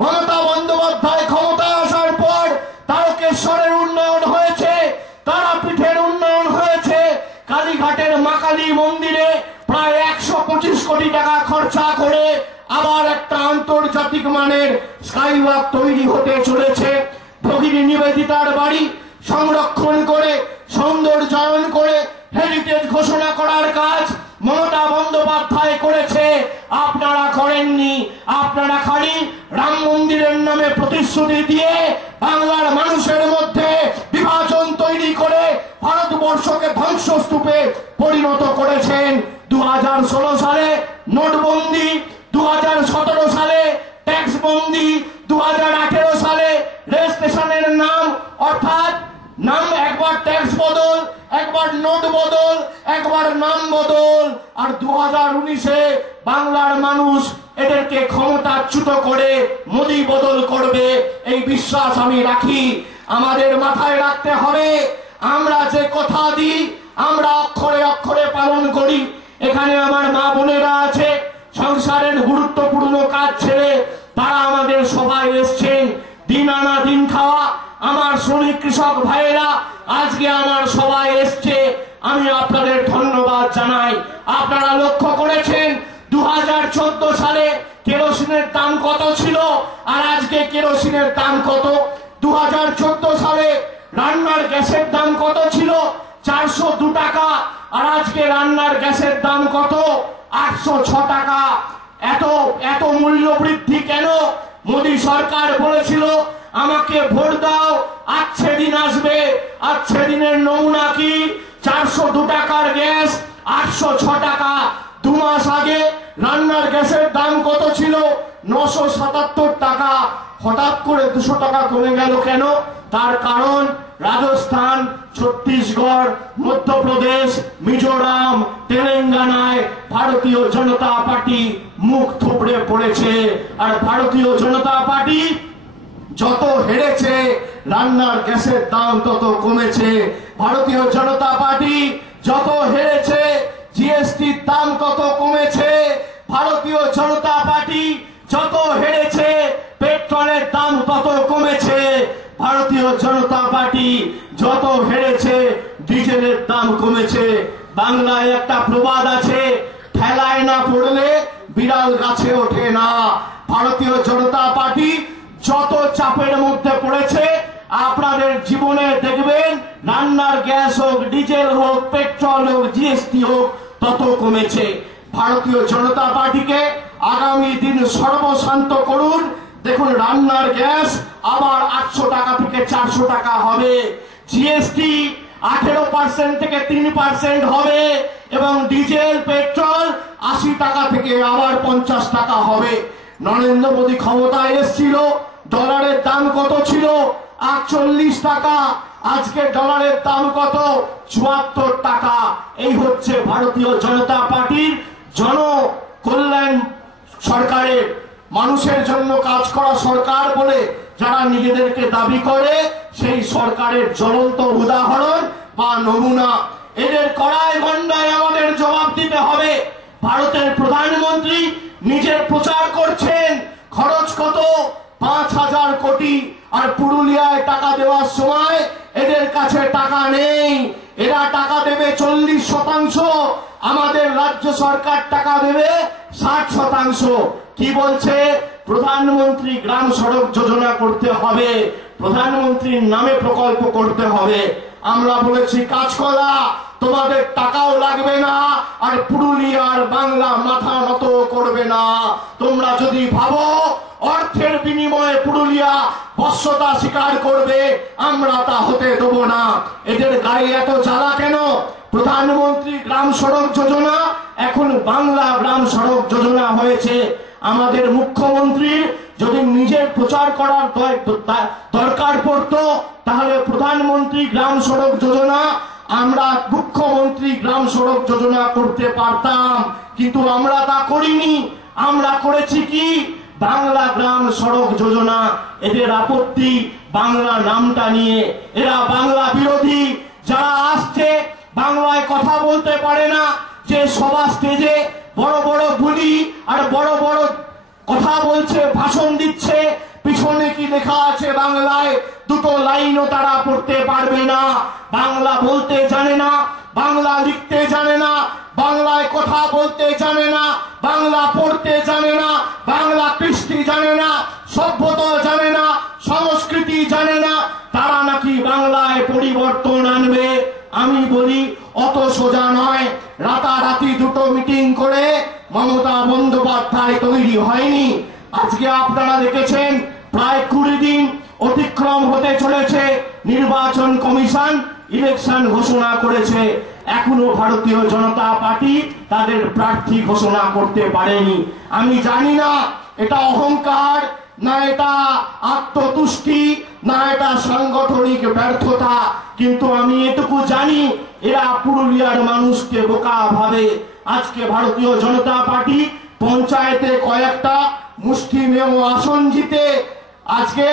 মমতা বন্দ্যোপাধ্যায় ক্ষমতায় আসার পর তারকেশ্বরের উন্নয়ন হয়েছে, তারাপীঠের উন্নয়ন হয়েছে, কালীঘাটের মা কালী মন্দিরে প্রায় 125 কোটি টাকা খরচা করে আবার একটা আন্তর্জাতিক মানের স্কাই ওয়াক তৈরি হতে চলেছে। ভগিনী নিবেদিতার বাড়ি সংরক্ষণ করে সৌন্দর্যায়ন করে হেরিটেজ ঘোষণা করার কাজ মমতা বন্দ্যোপাধ্যায় করেছে, আপনারা করেননি। আপনারা খালি রাম মন্দিরের নামে প্রতিশ্রুতি দিয়ে বাংলার মানুষের মধ্যে বিভাজন তৈরি করে ভারতবর্ষকে ধ্বংসস্তূপে পরিণত করেছেন। 2016 সালে নোটবন্দি, 2017 সালে ট্যাক্স বন্দি, 2018 সালে রেজিস্ট্রেশনের নাম, অর্থাৎ নাম একবার ট্যাক্স বদল, একবার নোট বদল, একবার নাম বদল, আর 2019-এ বাংলার মানুষ এদেরকে ক্ষমতাচ্যুত করে মোদি বদল করবে, এই বিশ্বাস আমি রাখি। আমাদের মাথায় রাখতে হবে, আমরা যে কথা দিই আমরা অক্ষরে অক্ষরে পালন করি। এখানে আমার মা বোনেরা আছে, সংসারের গুরুত্বপূর্ণ কাজ ছেড়ে তারা আমাদের সভায় এসছেন। দিন আনা দিন খাওয়া আমার শ্রমিক কৃষক ভাইয়েরা আজকে আমার সভায় এসছে, আমি আপনাদের ধন্যবাদ জানাই। আপনারা লক্ষ্য করেছেন 2014 সালে কেরোসিনের দাম কত ছিল আর আজকে কেরোসিনের দাম কত? 2014 সালে রান্নার গ্যাসের দাম কত ছিল? 402 টাকা, আর আজকে রান্নার গ্যাসের দাম কত? 806 টাকা। এত মূল্য বৃদ্ধি কেন? মোদী সরকার বলেছিল আমাকে ভোট দাও, আজকে দিন আসবে। আজকে দিনের নমুনা কি? 402 টাকার গ্যাস 806 টাকা। 2 মাস আগে রান্নার গ্যাসের দাম কত ছিল? 977 টাকা। হঠাৎ করে 200 টাকা কমে গেল কেন? তার কারণ রাজস্থান, ছত্তিশগড়, মধ্যপ্রদেশ, মিজোরাম, তেলেঙ্গানায় ভারতীয় জনতা পার্টি মুখ থুবড়ে পড়েছে। আর ভারতীয় জনতা পার্টি যত হেরেছে রান্নার গ্যাসের দাম তত কমেছে। ভারতীয় জনতা পার্টি যত হেরেছে জিএসটির দাম তত কমেছে। ভারতীয় জনতা পার্টি যত হেরেছে পেট্রোলের দাম তত কমেছে। ভারতীয় জনতা পার্টি যত হেরেছে ডিজেলের দাম কমেছে। বাংলায় একটা প্রবাদ আছে, ঠেলায় না পড়লে বিড়াল গাছে ওঠে না। ভারতীয় জনতা পার্টি যত চাপের মধ্যে পড়েছে আপনাদের জীবনে দেখবেন রান্নার গ্যাস হোক, ডিজেল হোক, পেট্রোল হোক, জিএসটি হোক তত কমেছে। ভারতীয় জনতা পার্টিকে আগামী দিন সর্বশান্ত করুন। দেখুন রান্নার গ্যাস আবার 800 টাকা থেকে 400 টাকা হবে, জিএসটি 18% থেকে 3% হবে এবং ডিজেল পেট্রোল 80 টাকা থেকে আবার 50 টাকা হবে। নরেন্দ্র মোদী ক্ষমতায় এসেছিল, ডলারের দাম কত ছিল? 48 টাকা। আজকে ডলারের দাম কত? 74 টাকা। এই হচ্ছে ভারতীয় জনতা পার্টির জনকল্যাণ সরকারের, মানুষের জন্য কাজ করা সরকার বলে যারা নিজেদেরকে দাবি করে সেই সরকারের জ্বলন্ত উদাহরণ বা নমুনা। এদের কড়াই গন্ডায় আমাদের জবাব দিতে হবে। ভারতের প্রধানমন্ত্রী নিজের প্রচার করছেন, খরচ কত? 5000 কোটি। আর পুরুলিয়ায় টাকা দেওয়ার সময় এদের কাছে টাকা নেই। এরা টাকা দেবে 40%, আমাদের রাজ্য সরকার টাকা দেবে 60%। কি বলছে? প্রধানমন্ত্রী গ্রাম সড়ক যোজনা করতে হবে, প্রধানমন্ত্রীর নামে প্রকল্প করতে হবে। আমরা বলেছি কাঁচকলা, তোমাদের টাকাও লাগবে না আর পুরুলিয়ার বাংলা মাথা নত করবে না। তোমরা যদি ভাবো অর্থের বিনিময়ে পুরুলিয়া বশ্যতা স্বীকার করবে, আমরা তা হতে দেব না। এদের গায়ে এত জ্বালা কেন? প্রধানমন্ত্রী গ্রাম সড়ক যোজনা এখন বাংলা গ্রাম সড়ক যোজনা হয়েছে। আমাদের মুখ্যমন্ত্রীর যদি নিজের প্রচার করার দরকার পড়তো তাহলে প্রধানমন্ত্রী গ্রাম সড়ক যোজনা আমরা মুখ্যমন্ত্রী গ্রাম সড়ক যোজনা করতে পারতাম, কিন্তু আমরা তা করিনি। আমরা করেছি কি? বাংলা গ্রাম সড়ক যোজনা। এদের আপত্তি বাংলা নামটা নিয়ে, এরা বাংলা বিরোধী। যারা আসছে বাংলায় কথা বলতে পারে না, যে সভা স্টেজে বড় বড় বুলি আর বড় বড় কথা বলছে, ভাষণ দিচ্ছে, পিছনে কি লেখা আছে বাংলায় দুটো লাইনও তারা পড়তে পারবে না। বাংলা বলতে জানে না, বাংলা লিখতে জানে না, বাংলায় কথা বলতে জানে না, বাংলা পড়তে জানে না, বাংলা কৃষ্টি জানে না, সভ্যতা জানে না, সংস্কৃতি জানে না। তারা নাকি বাংলায় পরিবর্তন আনবে। আমি বলি অত সোজা নয়। রাতারাতি দুটো মিটিং করে মমতা বন্দ্যোপাধ্যায় তৈরি হয়নি। আজকে আপনারা দেখেছেন প্রায় 20 দিন অতিক্রম হতে চলেছে, নির্বাচন কমিশন ইলেকশন ঘোষণা করেছে, এখনো ভারতীয় জনতা পার্টি তাদের প্রার্থী ঘোষণা করতে পারেনি। আমি জানি না এটা অহংকার না এটা আত্মতুষ্টি না এটা সাংগঠনিক ব্যর্থতা, কিন্তু আমি এটুকু জানি এরা পুরুলিয়ার মানুষকে বোকা ভাবে। আজকে ভারতীয় জনতা পার্টি পঞ্চায়েতে কয়েকটা মুষ্টিমেয় আসন জিতে আজকে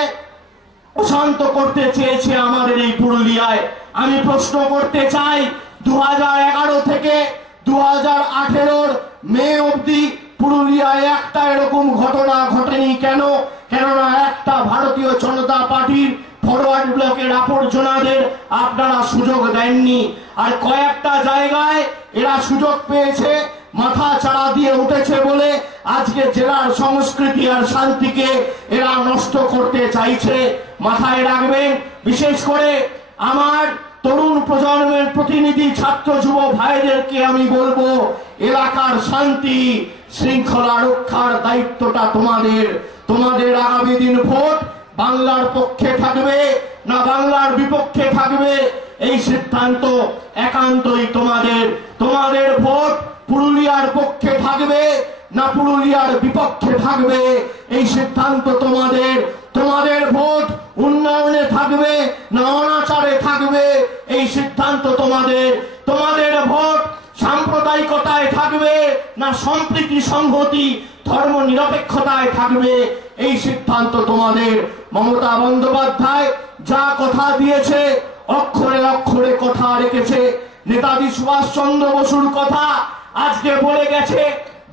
অশান্ত করতে চেয়েছে আমাদের এই পুরুলিয়ায়। আমি প্রশ্ন করতে চাই, 2011 থেকে 2018 মে অবধি পুরুলিয়ায় একটা এরকম ঘটনা ঘটেনি কেন? কেননা একটা ভারতীয় জনতা পার্টির ফরওয়ার্ড ব্লকের আবর্জনাদের আপনারা সুযোগ দেননি। আর কয়েকটা জায়গায় এরা সুযোগ পেয়েছে, মাথা চাড়া দিয়ে উঠেছে বলে আজকে জেলার সংস্কৃতি আর শান্তিকে এরা নষ্ট করতে চাইছে। মাথায় রাখবেন, বিশেষ করে আমার তরুণ প্রজন্মের প্রতিনিধি ছাত্র যুব ভাইদেরকে আমি বলবো, এলাকার শান্তি শৃঙ্খলা রক্ষার দায়িত্বটা তোমাদের। তোমাদের আগামী দিন ভোট বাংলার পক্ষে থাকবে না বাংলার বিপক্ষে থাকবে, এই সিদ্ধান্ত একান্তই তোমাদের। তোমাদের ভোট পুরুলিয়ার পক্ষে থাকবে না পুরুলিয়ার বিপক্ষে থাকবে, এই সিদ্ধান্ত তোমাদের। তোমাদের ভোট উন্নয়নে থাকবে না অনাচারে থাকবে, এই সিদ্ধান্ত তোমাদের। তোমাদের ভোট সাম্প্রদায়িকতায় থাকবে না সম্প্রীতি সংহতি ধর্ম নিরপেক্ষতায় থাকবে, এই সিদ্ধান্ত তোমাদের। মমতা বন্দ্যোপাধ্যায় যা কথা দিয়েছে অক্ষরে অক্ষরে কথা রেখেছে। নেতাজি সুভাষচন্দ্র বসুর কথা আজকে বলে গেছে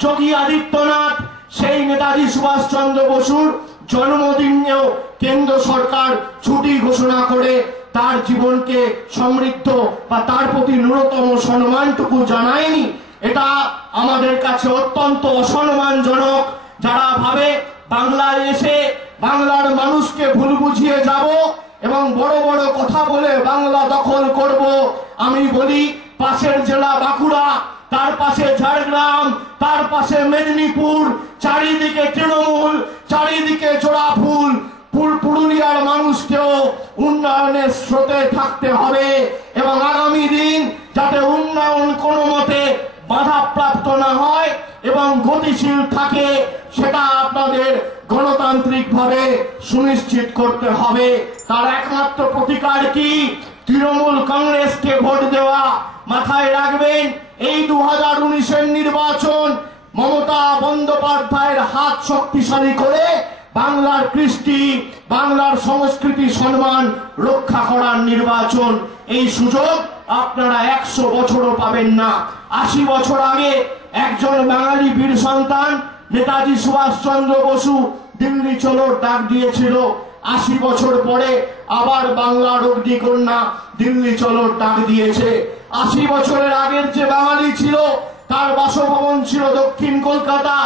যোগী আদিত্যনাথ। সেই নেতাজি সুভাষচন্দ্র বসুর জন্মদিনেও কেন্দ্র সরকার ছুটি ঘোষণা করে তার জীবনকে সমৃদ্ধ বা তার প্রতি ন্যূনতম সম্মানটুকু জানায়নি। এটা আমাদের কাছে অত্যন্ত অসম্মানজনক। যারা ভাবে বাংলায় এসে বাংলার মানুষকে ভুল বুঝিয়ে যাব এবং বড় বড় কথা বলে বাংলা দখল করব, আমি বলি পাশের জেলা বাঁকুড়া, তার পাশে ঝাড়গ্রাম, তার পাশে মেদিনীপুর, চারিদিকে তৃণমূল, চারিদিকে জোড়া ফুল। পুরুলিয়ার মানুষকেও উন্নয়নের স্রোতে থাকতে হবে এবং আগামী দিন যাতে উন্নয়ন কোনো মতে বাধাপ্রাপ্ত না হয় এবং গতিশীল থাকে, সেটা আপনাদের গণতান্ত্রিক ভাবে সুনিশ্চিত করতে হবে। তার একমাত্র প্রতিকার কি? তৃণমূল কংগ্রেসকে ভোট দেওয়া। মাথায় রাখবেন, এই 2019-এর নির্বাচন মমতা বন্দ্যোপাধ্যায়ের হাত শক্তিশালী করে বাংলার কৃষ্টি, বাংলার সংস্কৃতি সম্মান রক্ষা করার নির্বাচন। এই সুযোগ আপনারা 100 বছরও পাবেন না। 80 বছর আগে একজন বাঙালি বীর সন্তান নেতাজি সুভাষচন্দ্র বসু দিল্লি চলোর ডাক দিয়েছিল। 80 বছর পরে আবার বাংলার অগ্নিকন্যা দিল্লি চলোর ডাক দিয়েছে। 80 বছরের আগের যে বাঙালি ছিল তার বাসভবন ছিল দক্ষিণ কলকাতা।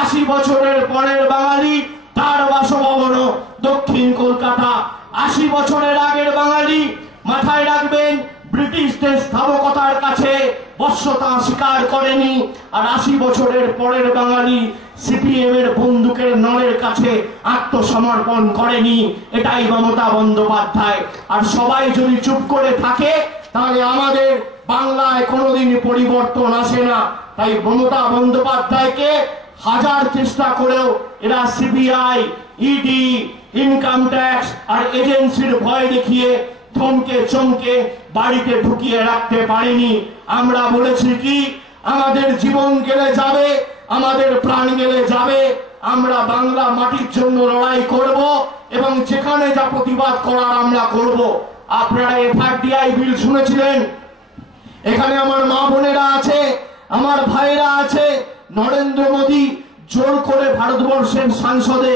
80 বছরের পরের বাঙালি তার বাসভবনও দক্ষিণ কলকাতা। 80 বছরের আগের বাঙালি, মাথায় রাখবেন, ব্রিটিশদের স্থাবকতার কাছে বশ্যতা স্বীকার করেনি। আর 80 বছরের পরের বাঙালি সিপিএম এর বন্দুকের নলের কাছে আত্মসমর্পণ করেনি। এটাই মমতা বন্দ্যোপাধ্যায়। আর সবাই যদি চুপ করে থাকে তাহলে আমাদের বাংলায় কোনোদিন পরিবর্তন আসে না। তাই মমতা বন্দ্যোপাধ্যায়কে হাজার চেষ্টা করেও এরা সিবিআই, ইডি, ইনকাম ট্যাক্স আর এজেন্সির ভয় দেখিয়ে থমকে চমকে বাড়িতে ঢুকিয়ে রাখতে পারেনি। আমরা বলেছি কি, আমাদের জীবন গেলে যাবে, আমাদের প্রাণ গেলে যাবে, আমরা বাংলা মাটির জন্য লড়াই করব এবং যেখানে যা প্রতিবাদ করার আমরা করব। আপনারা এফআরডিআই বিল শুনেছিলেন। এখানে আমার মা বোনেরা আছে, আমার ভাইরা আছে। নরেন্দ্র মোদী জোর করে ভারতবর্ষের সংসদে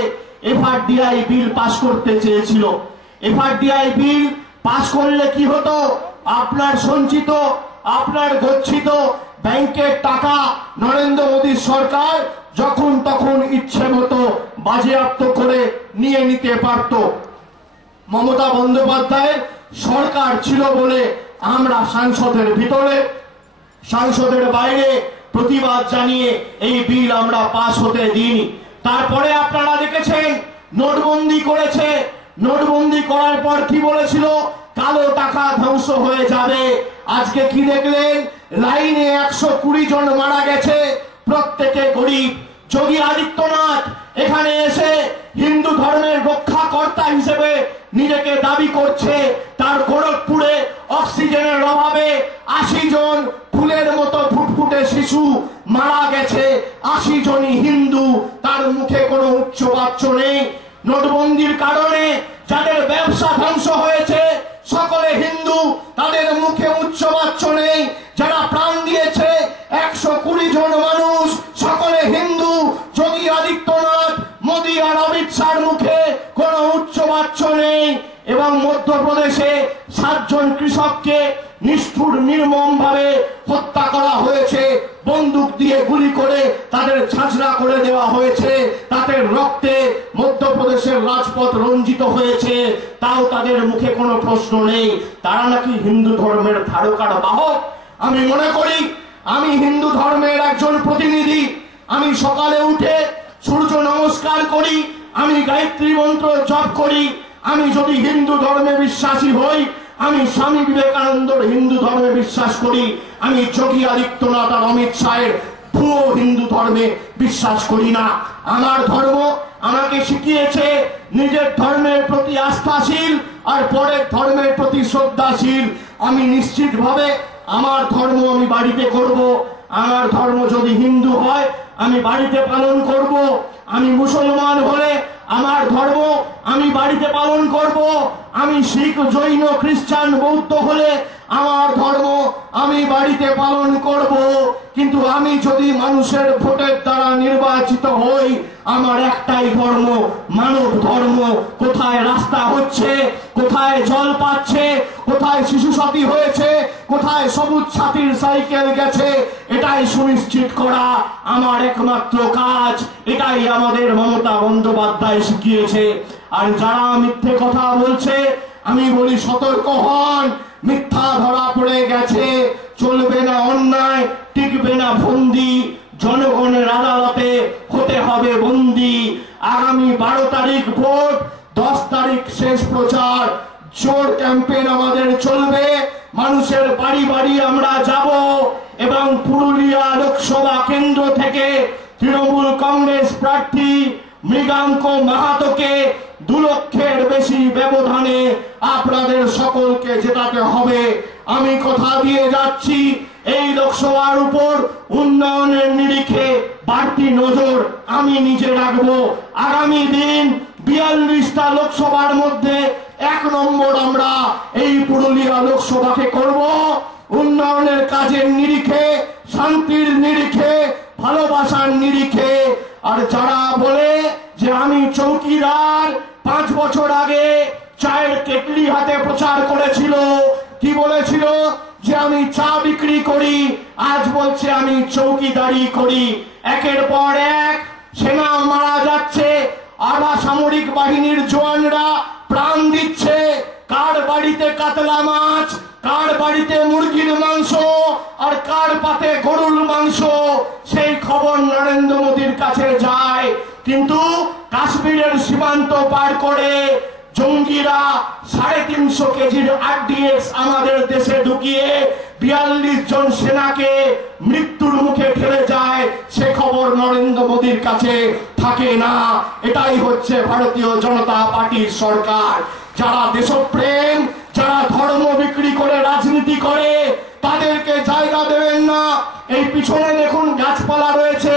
এফআরডিআই বিল পাশ করতে চেয়েছিল। এফআরডিআই বিল পাশ করলে কি হতো? আপনার সঞ্চিত, আপনার গচ্ছিত ব্যাংকের টাকা নরেন্দ্র মোদীর সরকার যখন তখন ইচ্ছে মতো বাজেয়াপ্ত করে নিয়ে নিতে পারত। মমতা বন্দ্যোপাধ্যায়ের সরকার ছিল বলে আমরা সংসদের ভিতরে, সংসদের বাইরে প্রতিবাদ জানিয়ে এই বিল আমরা পাস হতে দিইনি। তারপরে আপনারা দেখেছেন নোটবন্দি করেছে। নোটবন্দি করার পর কি বলেছিল? কালো টাকা ধ্বংস হয়ে যাবে। আজকে কি দেখলেন? লাইনে 120 জন মারা গেছে, প্রত্যেকে গরিব। যোগী আদিত্যনাথ এখানে এসে হিন্দু ধর্মের রক্ষাকর্তা হিসেবে নিজেকে দাবি করছে। তার গোরখপুরে অক্সিজেনের অভাবে 80 জন ফুলের মতো ফুটফুটে শিশু মারা গেছে। 80 জনই হিন্দু, তার মুখে কোনো উচ্চবাচ্য নেই। নোটবন্দির কারণে যাদের ব্যবসা ধ্বংস হয়েছে সকলে হিন্দু, তাদের মুখে উচ্চবাচ্য নেই। যারা প্রাণ দিয়েছে 120 জন মানুষ সকলে হিন্দু, কোনো উচ্চবাচ্য নেই। এবং মধ্যপ্রদেশে 7 জন কৃষককে নিষ্ঠুর নির্মম ভাবে হত্যা করা হয়েছে, বন্দুক দিয়ে গুলি করে তাদের ঝাঁঝরা করে দেওয়া হয়েছে, তাদের রক্তে মধ্যপ্রদেশের রাজপথ রঞ্জিত হয়েছে, তাও তাদের মুখে কোনো প্রশ্ন নেই। তারা নাকি হিন্দু ধর্মের ধারকার বাহক। আমি মনে করি আমি হিন্দু ধর্মের একজন প্রতিনিধি। আমি সকালে উঠে সূর্য নমস্কার করি, আমি গায়ত্রী মন্ত্র জপ করি। আমি যদি হিন্দু ধর্মে বিশ্বাসী হই, আমি স্বামী বিবেকানন্দর হিন্দু ধর্মে বিশ্বাস করি। আমি যোগী আদিত্যনাথ আর অমিত শাহের ভুয়ো হিন্দু ধর্মে বিশ্বাস করি না। আমার ধর্ম আমাকে শিখিয়েছে নিজের ধর্মের প্রতি আস্থাশীল আর পরের ধর্মের প্রতি শ্রদ্ধাশীল। আমি নিশ্চিতভাবে আমার ধর্ম আমি বাড়িতে করব। আমার ধর্ম যদি হিন্দু হয় আমি বাড়িতে পালন করব। আমি মুসলমান হলে আমার ধর্ম আমি বাড়িতে পালন করব। আমি শিখ, জৈন, খ্রিস্টান, বৌদ্ধ হলে আমার ধর্ম আমি বাড়িতে পালন করব। কিন্তু আমি যদি মানুষের ভোটের দ্বারা নির্বাচিত হই, আমার একটাই ধর্ম, মানব ধর্ম। কোথায় রাস্তা হচ্ছে, কোথায় জল পাচ্ছে, কোথায় শিশু সাথী হয়েছে, কোথায় সবুজ সাথীর সাইকেল গেছে, এটাই সুনিশ্চিত করা আমার একমাত্র কাজ। এটাই আমাদের মমতা বন্দ্যোপাধ্যায় শিখিয়েছে। আর যারা মিথ্যে কথা বলছে, আমি বলি সতর্ক হন। মিথ্যা ধরা পড়ে গেছে, চলবে না অন্যায়, টিকবে না ফন্দি। জনগণের আদালতে হতে হবে বন্দী। আগামী 12 তারিখ ভোট, 10 তারিখ শেষ প্রচার। জোর ক্যাম্পেইন আমাদের চলবে। মানুষের বাড়ি বাড়ি আমরা যাব এবং পুরুলিয়া লোকসভা কেন্দ্র থেকে তৃণমূল কংগ্রেস প্রার্থী মৃগাঙ্ক মাহাতোকে 2 লক্ষের বেশি ব্যবধানে আপনাদের সকলকে জেতাতে হবে। আমি কথা দিয়ে যাচ্ছি, এই লোকসভার উপর উন্নয়নের নিরিখে বাড়তি নজর আমি নিজে রাখবো। আগামী দিন 42টা লোকসভার মধ্যে 1 নম্বর আমরা এই পুরুলিয়া লোকসভাকে করব। উন্নয়নের কাজের নিরিখে, শান্তির নিরিখে, ভালোবাসার নিরিখে। আর যারা বলে যে আমি চৌকিদার, 5 বছর আগে চায়ের কেটলি হাতে প্রচার করেছিল, কি বলেছিল যে আমি চা বিক্রি করি, আজ বলছে আমি চৌকিদারি করি। একের পর এক সেনা মারা যাচ্ছে, আধা সামরিক বাহিনীর জওয়ানরা প্রাণ দিচ্ছে। কার বাড়িতে কাতলা মাছ, কার বাড়িতে মুরগির মাংস, আর কার পাতে গরুর মাংস, সেই খবর নরেন্দ্র মোদীর কাছে যায়। কিন্তু কাশ্মীরের সীমান্ত পার করে জঙ্গিরা 350 কেজির RDX আমাদের দেশে ঢুকিয়ে 42 জন সেনাকে মৃত্যুর মুখে ঠেলে যায়, সে খবর নরেন্দ্র মোদীর কাছে থাকে না। এটাই হচ্ছে ভারতীয় জনতা পার্টির সরকার। যারা দেশপ্রেম, যারা ধর্ম বিক্রি করে রাজনীতি করে, তাদেরকে জায়গা দেবেন না। এই পিছনে দেখুন গাছপালা রয়েছে।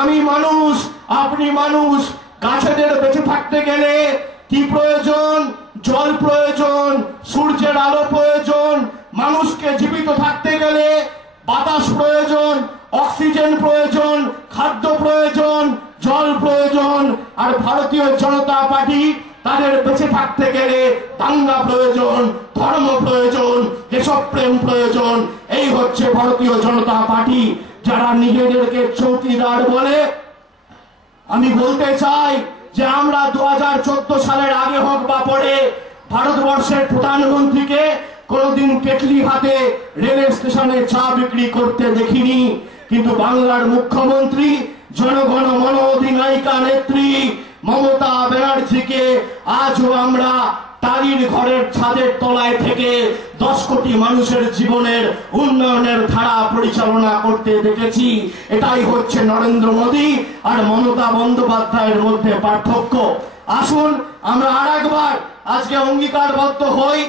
আমি মানুষ, আপনি মানুষ। গাছেদের বেঁচে থাকতে গেলে কি প্রয়োজন? জল প্রয়োজন, সূর্যের আলো প্রয়োজন। মানুষকে জীবিত থাকতে গেলে বাতাস প্রয়োজন, অক্সিজেন প্রয়োজন, খাদ্য প্রয়োজন, জল প্রয়োজন। আর ভারতীয় জনতা পার্টি তাদের বেঁচে থাকতে গেলে দাঙ্গা প্রয়োজন, ধর্ম প্রয়োজন, দেশপ্রেম প্রয়োজন। এই হচ্ছে ভারতীয় জনতা পার্টি। যারা নিজেদেরকে চৌকিদার বলে, আমি বলতে চাই যে আমরা 2014 সালের আগে হোক বা পরে ভারতবর্ষের প্রধানমন্ত্রীকে কোনোদিন কেটলি হাতে রেল স্টেশনে চা বিক্রি করতে দেখিনি। কিন্তু বাংলার মুখ্যমন্ত্রী, জনগণ মন অধিনায়িকা নেত্রী মমতা ব্যানার্জিকে আজও আমরা টালির ঘরের ছাদের তলায় থেকে 10 কোটি মানুষের জীবনের উন্নয়নের ধারা পরিচালনা করতে দেখেছি। এটাই হচ্ছে নরেন্দ্র মোদী আর মমতা বন্দ্যোপাধ্যায়ের মধ্যে পার্থক্য। আসুন আমরা আরেকবার আজকে অঙ্গীকারবদ্ধ হই,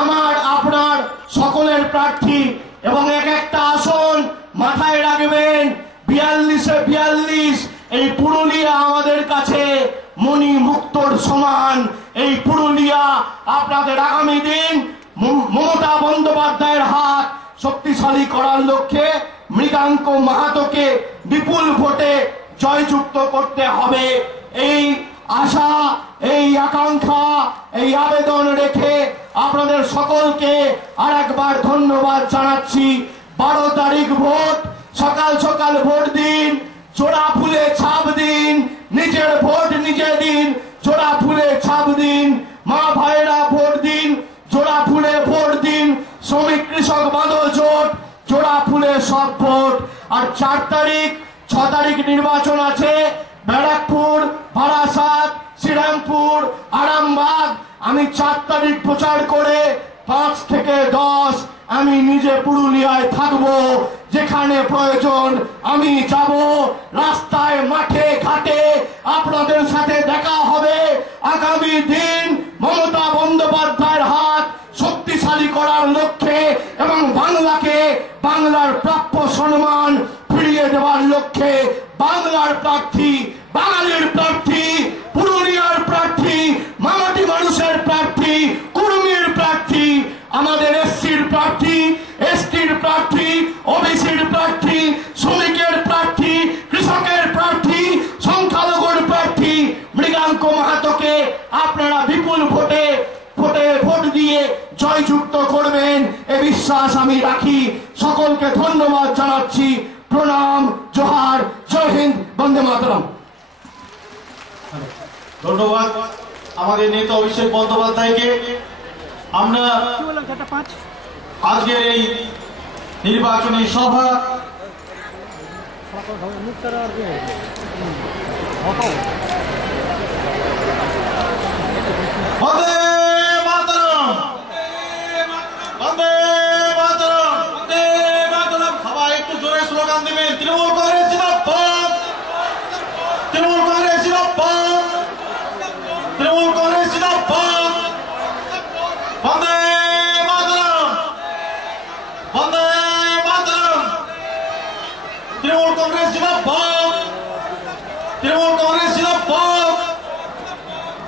আমার আপনার সকলের প্রার্থী এবং এক একটা আসন মাথায় রাখবেন। 42-এ 42। এই পুরুলিয়া আমাদের কাছে মণি মুক্তর সমান। এই পুরুলিয়া আপনাদের আগামী দিন মমতা বন্দ্যোপাধ্যায়ের হাত শক্তিশালী করার লক্ষ্যে মৃগাঙ্ক মাহাতোকে বিপুল ভোটে জয়যুক্ত করতে হবে। এই আশা, এই আকাঙ্ক্ষা, এই আবেদন রেখে আপনাদের সকলকে আর একবার ধন্যবাদ জানাচ্ছি। 12 তারিখ ভোট, সকাল সকাল ভোট দিন, জোড়া ফুলে ছাপ দিন, নিজের ভোট নিজে দিন, জোড়া ফুলে ছাপ দিন। মা ভাইরা ভোট দিন, জোড়া ফুলে ভোট দিন। শ্রমিক কৃষক বাঁধো জোট, জোড়া ফুলে সব ভোট। আর 4 তারিখ 6 তারিখ নির্বাচন আছে ব্যারাকপুর, বারাসাত, শ্রীরামপুর, আরামবাগ। আমি 4 তারিখ প্রচার করে 5 থেকে 10 আমি নিজে পুরুলিয়ায় থাকবো। যেখানে প্রয়োজন আমি যাব, রাস্তায় মাঠে ঘাটে আপনাদের সাথে দেখা হবে। আগামী দিন মমতা বন্দ্যোপাধ্যায়ের হাত শক্তিশালী করার লক্ষ্যে এবং বাংলাকে, বাংলার প্রাপ্য সম্মান ফিরিয়ে দেওয়ার লক্ষ্যে বাংলার প্রার্থী, বাঙালির প্রার্থী, পুরুলিয়ার প্রার্থী, মামাটি মানুষের প্রার্থী, কুর্মীর প্রার্থী, আমাদের এসসির প্রার্থী, এসটির প্রার্থী, ওবিসির প্রার্থী, শ্রমিকের প্রার্থী, কৃষকের প্রার্থী, সংখ্যালঘুর প্রার্থী মৃগাঙ্ক মাহাতোকে আপনারা বিপুল ভোটে ভোট দিয়ে জয়যুক্ত করবেন এ বিশ্বাস আমি রাখি। সকলকে ধন্যবাদ জানাচ্ছি। প্রণাম, জোহার, জয় হিন্দ, বন্দে মাতরম। ধন্যবাদ আমাদের নেতা অভিষেক বন্দ্যোপাধ্যায়কে। আমরা আজকের এই নির্বাচনী সভা বন্দে মাতরম, বন্দে মাতরম, বন্দে মাতরম। সবাই একটু জোরে স্লোগান দিবেন। তৃণমূল কংগ্রেস জিন্দাবাদ, তৃণমূল কংগ্রেস জিন্দাবাদ, তৃণমূল কংগ্রেস জিন্দাবাদ। বন্দে মাতরম, বন্দে মাতরম, তৃণমূল কংগ্রেস জিন্দাবাদ, তৃণমূল কংগ্রেস জিন্দাবাদ।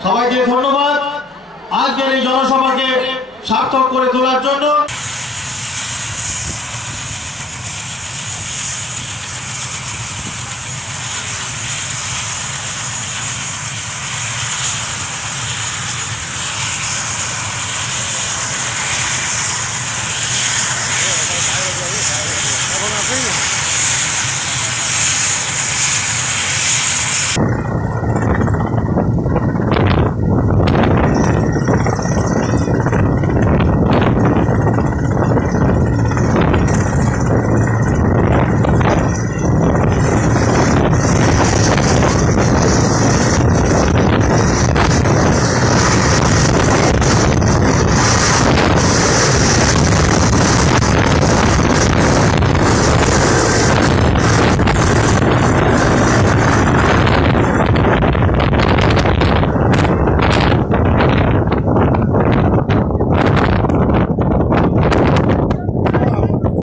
সবাইকে ধন্যবাদ আজকের এই জনসভাকে সার্থক করে তোলার জন্য।